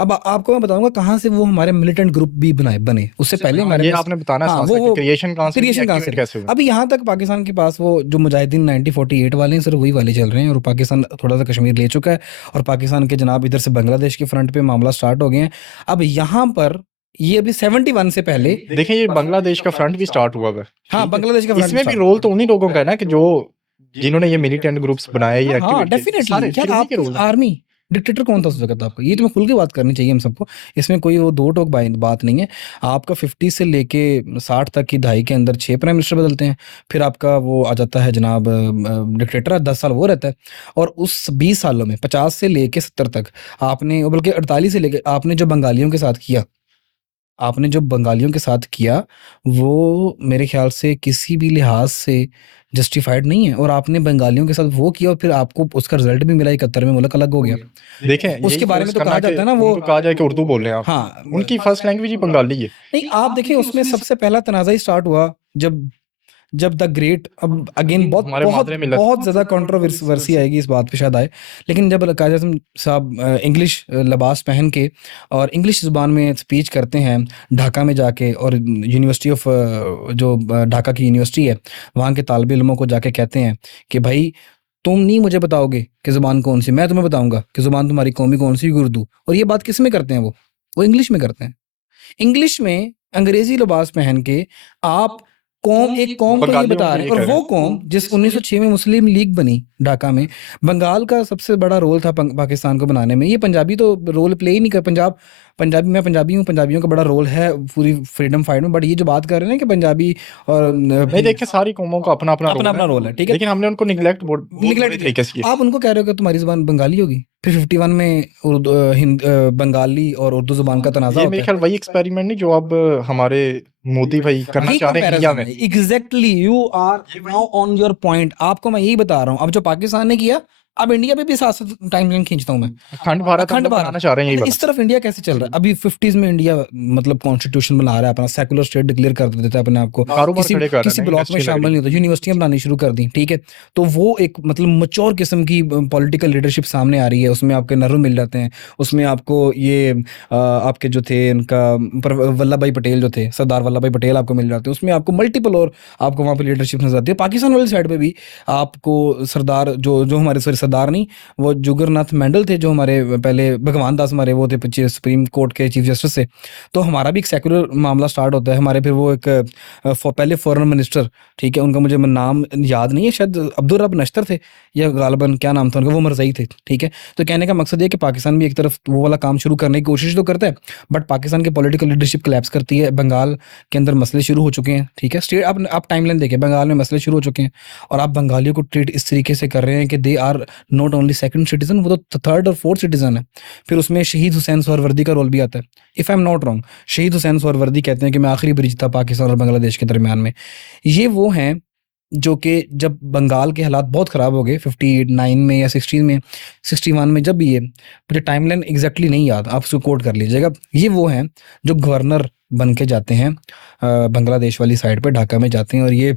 अब आपको मैं बताऊंगा कहाँ से वो हमारे मिलिटेंट ग्रुप भी बने, उससे पहले हमारे ये पास, आपने बताना है हाँ, साथ-साथ कि क्रिएशन कहाँ से हुई, क्रिएशन कहाँ से एक्टिवेट कैसे हुआ। अभी यहाँ तक पाकिस्तान के पास वो जो मुजाहिदीन 1948 वाले हैं, सिर्फ वही वाले चल रहे हैं, और पाकिस्तान थोड़ा सा कश्मीर ले चुका है, और पाकिस्तान के जनाब इधर से बांग्लादेश के फ्रंट पे मामला स्टार्ट हो गए हैं। अब यहाँ पर ये अभी 71 से पहले देखें ये बांग्लादेश का फ्रंट भी स्टार्ट हुआ हुआ है, हाँ, ठीक है? बांग्लादेश का फ्रंट इसमें भी स्टार्ट रोल तो उन्हीं लोगों का है ना कि जो जिन्होंने ये मिलिटेंट ग्रुप्स बनाए ये हाँ एक्टिवेट किए, डेफिनेटली सारे यार, फिर उन्हीं के आपकी रोल है। आर्मी डिक्टेटर कौन था उस वक्त आपका, ये तो मैं खुल के बात करनी चाहिए हम सबको, इसमें कोई वो दो टोक बात नहीं है। आपका 50 से लेके 60 तक की दहाई के अंदर 6 प्राइम मिनिस्टर बदलते हैं, फिर आपका वो आ जाता है जनाब डिक्टेटर, 10 साल वो रहता है, और उस 20 सालों में 50 से लेके 70 तक आपने, बल्कि 48 से लेके आपने जो बंगालियों के साथ किया, आपने जो बंगालियों के साथ किया, वो मेरे ख्याल से किसी भी लिहाज से जस्टिफाइड नहीं है, और आपने बंगालियों के साथ वो किया और फिर आपको उसका रिजल्ट भी मिला, 71 में मुल्क अलग हो गया। देखें यही उसके बारे में तो करना कहा कि जाता है ना वो, उनको कहा जाए कि उर्दू बोल रहे हैं आप, हाँ उनकी फर्स्ट लैंग्वेज ही बंगाली है। नहीं आप देखें उसमें सबसे पहला तनाज़ा ही स्टार्ट हुआ जब जब द ग्रेट, अब अगेन बहुत हमारे बहुत मादरे मिलत बहुत ज़्यादा कंट्रोवर्सी आएगी इस बात पे शायद आए, लेकिन जब कायद आज़म साहब इंग्लिश लिबास पहन के और इंग्लिश ज़ुबान में स्पीच करते हैं ढाका में जाके, और यूनिवर्सिटी ऑफ जो ढाका की यूनिवर्सिटी है, वहाँ के तालिब इल्मों को जाके कहते हैं कि भाई तुम नहीं मुझे बताओगे कि ज़ुबान कौन सी, मैं तुम्हें बताऊंगा कि ज़ुबान तुम्हारी कौमी कौन सी, उर्दू। और ये बात किस में करते हैं वो इंग्लिश में करते हैं, इंग्लिश में अंग्रेजी लिबास पहन के आप एक कौम को ये बंगालियों बता को रहे ये हैं, और कह रहे वो हैं। कौम जिस 1906 में मुस्लिम लीग बनी ढाका में, बंगाल का सबसे बड़ा रोल था पाकिस्तान को बनाने में। ये पंजाबी तो रोल प्ले ही नहीं कर, पंजाबी, मैं पंजाबी हूँ, पंजाबियों का बड़ा रोल है पूरी फ्रीडम फाइट में, बट ये जो बात कर रहे हैं ना कि पंजाबी और नहीं देखें सारी कौमों का अपना अपना अपना रोल है, अपना रोल है, ठीक है, लेकिन हमने उनको निगलेक्ट बहुत बुरे निगलेक्ट तरीके से किया। आप उनको कह रहे हो कि तुम्हारी ज़ुबान बंगाली होगी, फिर 51 में उर्दू बंगाली और उर्दू ज़ुबान का तनाज़ा ये होता मेरे है। ख्याल वही एक्सपेरिमेंट नहीं जो अब हमारे मोदी भाई करना यही चाह रहे हैं इंडिया कंपैरिजन में। है, exactly you are now on your point, आपको मैं यही बता रहा हूँ, अब जो पाकिस्तान ने किया, अब इंडिया पे भी साथ साथ टाइमलाइन खींचता हूँ मैं। अखंड भारत हम अखंड लोग भारत बनाना चाह रहे हैं, यही अच्छा, वाला। इस तरफ इंडिया कैसे चल रहा है, अभी 50s में इंडिया मतलब कॉन्स्टिट्यूशन बना रहा है, अपना सेकुलर स्टेट डिक्लेयर कर देता है अपने आप को, कारोबार किसी खड़े कर रहा किसी है ना, ब्लॉक में इंडस्ट्री लग शामिल रही नहीं होता, यूनिवर्सिटियां बनानी शुरू कर दी, ठीक है, तो वो एक मतलब मच्योर किस्म की पॉलिटिकल लीडरशिप सामने आ रही है, उसमें आपके नेहरू मिल जाते हैं, उसमें आपको ये आपके जो थे उनका वल्लभ भाई पटेल जो थे, सरदार वल्लभ भाई पटेल आपको मिल जाते हैं, उसमें आपको मल्टीपल और आपको वहाँ पे लीडरशिप नजर आती है। पाकिस्तान वाली साइड पे भी आपको सरदार जो जो हमारे सॉरी सरदार नहीं, वो जुगरनाथ मंडल थे, जो हमारे पहले भगवान दास हमारे वो थे पीछे सुप्रीम कोर्ट के चीफ जस्टिस से, तो हमारा भी एक सेकुलर मामला स्टार्ट होता है हमारे, फिर वो एक पहले फॉरेन मिनिस्टर, ठीक है, उनका मुझे नाम याद नहीं है, शायद अब्दुल रब नश्तर थे या गालिबन क्या नाम था उनका, वो मरज़ई थे, ठीक है। तो कहने का मकसद ये कि पाकिस्तान भी एक तरफ वो वाला काम शुरू करने की कोशिश तो करता है, बट पाकिस्तान की पॉलिटिकल लीडरशिप कोलैप्स करती है, बंगाल के अंदर मसले शुरू हो चुके हैं, ठीक है, स्टेट आप टाइमलाइन देखिए, बंगाल में मसले शुरू हो चुके हैं, और आप बंगालियों को ट्रीट इस तरीके से कर रहे हैं कि they are not only second citizen, वो तो थर्ड और फोर्थ सिटीजन है। फिर उसमें शहीद हुसैन सोहरवर्दी का रोल भी आता है, if I am not wrong, शहीद हुसैन सोहरवर्दी कहते हैं कि मैं आखिरी ब्रिज था पाकिस्तान और बांग्लादेश के दरमियान में। ये वो हैं जो कि जब बंगाल के हालात बहुत ख़राब हो गए 59 में या 60 में, 61 में, जब भी ये मुझे टाइमलाइन एग्जैक्टली नहीं याद, आप उसको कोट कर लीजिएगा, ये वो हैं जो गवर्नर बन के जाते हैं बांग्लादेश वाली साइड पे, ढाका में जाते हैं, और ये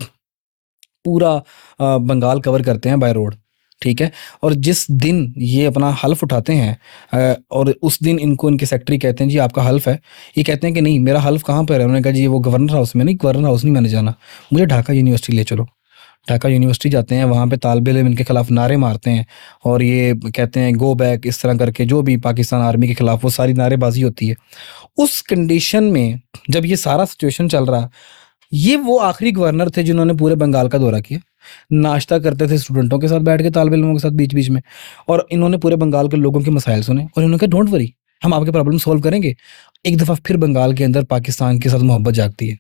पूरा बंगाल कवर करते हैं बाय रोड, ठीक है। और जिस दिन ये अपना हल्फ उठाते हैं और उस दिन इनको इनके सेक्रेटरी कहते हैं जी आपका हल्फ है, ये कहते हैं कि नहीं मेरा हल्फ कहाँ पर है, उन्होंने कहा जी वो गवर्नर हाउस में, नहीं गवर्नर हाउस नहीं मैंने जाना, मुझे ढाका यूनिवर्सिटी ले चलो। ढाका यूनिवर्सिटी जाते हैं, वहाँ पे तालिब इल्म इनके खिलाफ नारे मारते हैं, और ये कहते हैं गो बैक, इस तरह करके जो भी पाकिस्तान आर्मी के खिलाफ वो सारी नारेबाजी होती है। उस कंडीशन में जब ये सारा सिचुएशन चल रहा, ये वो आखिरी गवर्नर थे जिन्होंने पूरे बंगाल का दौरा किया, नाश्ता करते थे स्टूडेंटों के साथ बैठ के, तालिब इल्मों के साथ बीच बीच में, और इन्होंने पूरे बंगाल के लोगों के मसाइल सुने, और इन्होंने कहा डोंट वरी, हम आपके प्रॉब्लम सॉल्व करेंगे। एक दफ़ा फिर बंगाल के अंदर पाकिस्तान के साथ मोहब्बत जागती है।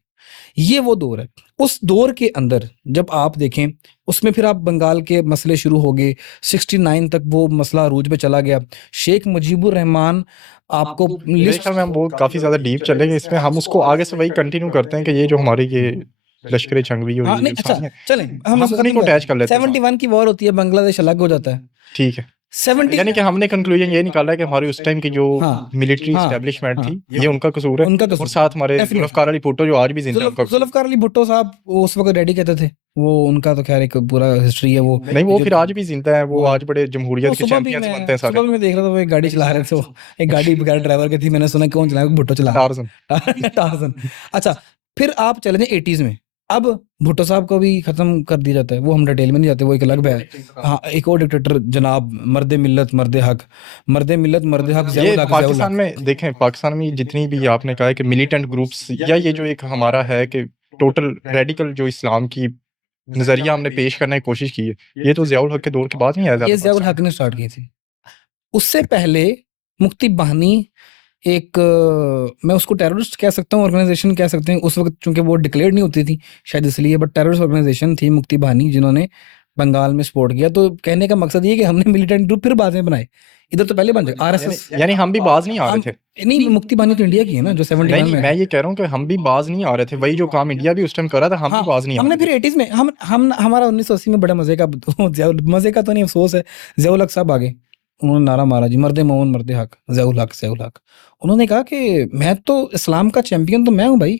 ये वो दौर है। उस दौर के अंदर जब आप देखें, उसमें फिर आप बंगाल के मसले शुरू हो गए, 69 तक वो मसला अरूज पे चला गया। शेख मुजीबुर रहमान आपको मेरे लिस्ट ख्याल में हम बहुत काफी ज्यादा डीप चलेंगे इसमें, हम उसको आगे से वही कंटिन्यू करते हैं कि ये जो हमारी ये लश्कर चंगवी और हाँ ये नहीं जो अच्छा सारी हैं, चलें, हम हम उन्हीं को अटैच कर लेते हैं साथ। 71 की वॉर होती है, बांग्लादेश अलग हो जाता है। ठीक है, 70 यानी कि हमने कंक्लूजन ये निकाला है कि हमारी उस टाइम की जो हाँ मिलिट्री हाँ एस्टेब्लिशमेंट हाँ थी ये उनका कसूर है, उनका और कसूर साथ हमारे डेफिनेटली। जुल्फकार अली भुट्टो जो आज भी जिंदा है उनका कसूर। जुल्फकार अली भुट्टो साहब वो उस वक्त रेडी कहते थे, वो उनका तो खैर एक पूरा हिस्ट्री है वो। नहीं वो जो फिर आज भी जिंदा है, वो आज बड़े वो जमहूरियत के सुबह भी चैंपियंस बनते मैं हैं सारे। सुबह भी मैं देख रहा था, वो एक गाड़ी चला रहे थे, वो एक गाड़ी बगैर ड्राइवर की थी, मैंने सुना कौन चलाया, भुट्टो चला टार्जन। टार्जन। अच्छा, फिर आप चले जाएं 80s में, अब भुट्टो साहब को भी खत्म कर दिया जाता है, वो हम डिटेल में नहीं जाते, वो एक अलग है। हाँ, एक और डिक्टेटर जनाब मर्द मिल्लत मर्द हक, मर्द मिल्लत मर्द हक, ये ज़ियाउल हक, ज़ियाउल पाकिस्तान हक। में देखें, पाकिस्तान में जितनी भी आपने कहा है कि मिलिटेंट ग्रुप्स, या ये जो एक हमारा है कि टोटल रेडिकल जो इस्लाम की नजरिया हमने पेश करने की कोशिश की है, ये तो ज़ियाउल हक के दौर के बाद नहीं आया ये ज़्यादा ज़ियाउल पाकिस्तान हक ने स्टार्ट की थी। उससे पहले मुक्ति बाहिनी एक मैं उसको टेररिस्ट कह सकता हूँ, ऑर्गेनाइजेशन कह सकते हैं उस वक्त, चूंकि वो डिक्लेयर नहीं होती थी शायद इसलिए, बट टेररिस्ट ऑर्गेनाइजेशन थी मुक्ति बाहिनी, जिन्होंने बंगाल में सपोर्ट किया। तो कहने का मकसद ये कि हमने मिलिटेंट ग्रुप फिर बाद में बनाए, इधर तो पहले बन जाए यानी आरएसएस। यानी हम भी बाज नहीं आ रहे हम थे। नहीं, मुक्ति बाहिनी तो इंडिया की है ना, जो 71 नहीं, में मैं है। ये कह रहा हूँ कि हम भी बाज नहीं आ रहे थे, वही जो काम इंडिया भी उस टाइम कर रहा था, हम भी हाँ, बाज नहीं आ हमने रहे फिर थे। 80s में हम हमारा 1980 में बड़ा मजे का मजे का तो नहीं, अफसोस है, ज़ियाउल हक साहब आगे, उन्होंने नारा मारा जी, मर्दे मोमन मर्दे हक, ज़ियाउल हक ज़ियाउल हक। उन्होंने कहा कि मैं तो इस्लाम का चैंपियन तो मैं हूँ भाई,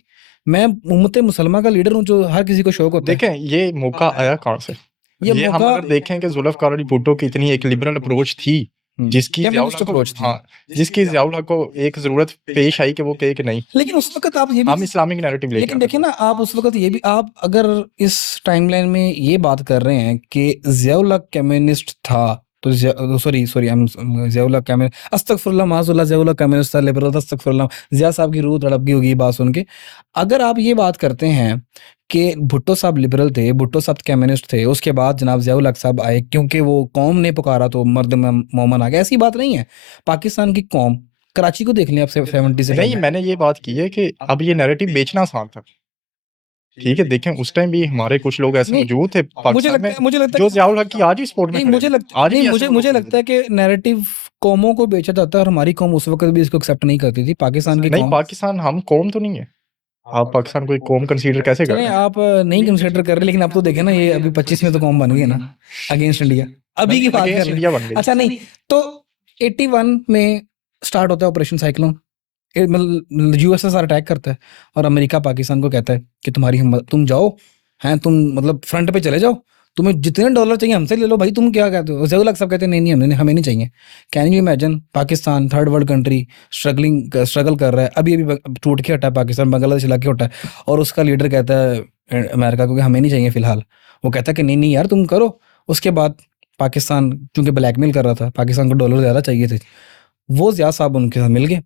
मैं उम्मत मुसलमान का लीडर हूँ, जो हर किसी को शौक होता है। देखें ये मौका आया कहाँ से, ये हम मौका अगर देखें कि जुल्फ़िकार अली भुट्टो की इतनी एक लिबरल अप्रोच थी, जिसकी ज़ियाउल फेमिनिस्ट हक को, अप्रोच थी। हाँ, जिसकी ज़ियाउल हक को एक ज़रूरत पेश आई कि वो कहे कि नहीं, लेकिन उस वक्त आप ये भी, हम इस्लामिक नैरेटिव लेके लेकिन आते देखिए हैं। ना, आप उस वक्त ये भी, आप अगर इस टाइमलाइन में ये बात कर रहे हैं कि ज़ियाउल हक कम्युनिस्ट था, तो सॉरी सॉरी ज़ियाउल हक कम्युनिस्ट, अस्तगफुरुल्लाह माज़ुल्लाह, ज़ियाउल हक कम्युनिस्ट था, लिबरल था, अस्तगफुरुल्लाह, ज़िया साहब की रूह तड़प गई होगी ये बात सुन के। अगर आप ये बात करते हैं कि भुट्टो साहब लिबरल थे, भुट्टो साहब कम्युनिस्ट थे, उसके बाद जनाब ज़ियाउल हक साहब आए क्योंकि वो कौम ने पुकारा तो मर्द मोमन आ गया, ऐसी बात नहीं है। पाकिस्तान की कौम, कराची को देख लें आप 70 से नहीं, पहले। मैंने ये बात की है कि अब ये नैरेटिव बेचना आसान था। ठीक है, देखें उस टाइम भी हमारे कुछ लोग ऐसे नहीं, मौजूद थे पाकिस्तान में मुझे लगता जो है ज़ियाउल हक की आज भी सपोर्ट में नहीं, खड़े मुझे हैं। लगता आज नहीं, भी ऐसे लोग मुझे मौजूद लगता हैं। है कि नैरेटिव कौमों को बेचा जाता है, और हमारी कौम उस वक्त भी इसको एक्सेप्ट नहीं करती थी, पाकिस्तान की नहीं, कौम। पाकिस्तान हम कौम तो नहीं है। आप पाकिस्तान को एक कौम कंसीडर कैसे कर चलें, रहे हैं? आप नहीं कंसिडर कर रहे, लेकिन आप तो देखें ना, ये अभी 25 में तो कौम बन गई है ना, अगेंस्ट इंडिया, अभी की नहीं, बात कर अगेंस्ट रहे इंडिया हैं। बन गई। अच्छा नहीं, तो 81 में स्टार्ट होता है ऑपरेशन साइक्लोन, मतलब यूएसएसआर अटैक करता है, और अमेरिका पाकिस्तान को कहता है कि तुम्हारी हिम्मत, तुम जाओ, हैं तुम, मतलब फ्रंट पे चले जाओ, तुम्हें जितने डॉलर चाहिए हमसे ले लो भाई, तुम क्या कहते हो। ज़ियाउल हक सब कहते हैं नहीं नहीं, हमें नहीं चाहिए। Can you imagine, Pakistan third world country struggle कर रहा है, अभी अभी टूट के हटा है पाकिस्तान, बांग्लादेश इलाके हटा है, और उसका लीडर कहता है अमेरिका को कि हमें नहीं चाहिए फिलहाल, वो कहता है कि नहीं नहीं यार तुम करो। उसके बाद पाकिस्तान चूंकि ब्लैकमेल कर रहा था, पाकिस्तान को डॉलर ज़्यादा चाहिए थे, वो ज़िया साहब उनके साथ मिल गए,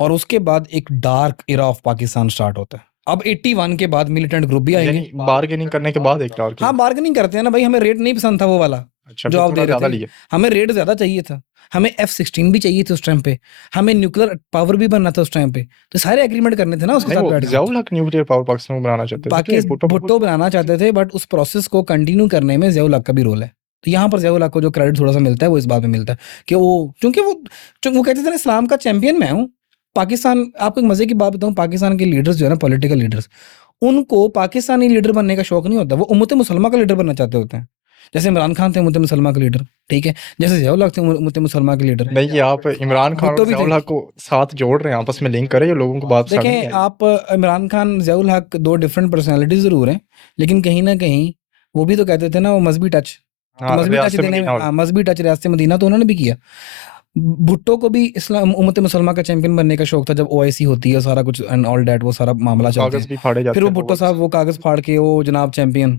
और उसके बाद एक dark era of Pakistan start होता है। अब 81 के बाद मिलिटेंट ग्रुप भी आएंगे। यानी बार्गेनिंग करने के बाद एक डार्क। हाँ, बार्गेनिंग करते हैं ना भाई, हमें रेट नहीं पसंद था वो वाला अच्छा, जो फिर आप थोड़ा दे ज़्यादा रहे थे, लिए। हमें रेट ज़्यादा चाहिए था, हमें F-16 भी चाहिए थे उस टाइम पे, हमें न्यूक्लियर पावर भी बनना था उस टाइम पे, तो सारे एग्रीमेंट करने थे ना उसके नहीं, साथ वो बैठ के। ज़ियाउल हक न्यूक्लियर पावर पाकिस्तान को बनाना चाहते थे, बाकी भुट्टो भुट्टो बनाना चाहते थे, बट उस प्रोसेस को कंटिन्यू करने में ज़ियाउल हक का भी रोल है। तो यहाँ पर ज़ियाउल हक को जो क्रेडिट थोड़ा सा मिलता है वो इस बात में मिलता है कि वो, क्योंकि वो कहते थे ना, इस्लाम का चैंपियन मैं हूँ। पाकिस्तान, आपको एक मजे की बात बताऊँ, पाकिस्तान के लीडर्स जो है ना, पॉलिटिकल लीडर्स, उनको पाकिस्तानी लीडर बनने का शौक नहीं होता, वो उम्मत मुसलमान का लीडर बनना चाहते होते हैं। जैसे इमरान खान थे उम्मत मुसलमान के लीडर, ठीक है, जैसे ज़ियाउल हक थे उम्मत मुसलमान के लीडर। नहीं, ये आप इमरान खान भुट्टो और भी थे। ज़ियाउल हक को साथ जोड़ रहे हैं, आपस में लिंक करें, ये लोगों को बात समझ नहीं देखें आई। आप, इमरान खान ज़ियाउल हक दो डिफरेंट पर्सनालिटीज ज़रूर हैं, लेकिन कहीं ना कहीं वो भी तो कहते थे ना, वो मजहबी टच, तो हाँ, मजहबी टच रियासत देने में, मदीना हाँ, मजहबी टच रियासत मदीना तो उन्होंने भी किया। भुट्टो को भी इस्लाम उम्मत मुसलमान का चैंपियन बनने का शौक था, जब ओआईसी होती है सारा कुछ एंड ऑल डैट, वो सारा मामला चलते कागज हैं, भी फाड़े जाते फिर वो हैं भुट्टो साहब वो कागज़ फाड़ के वो जनाब चैंपियन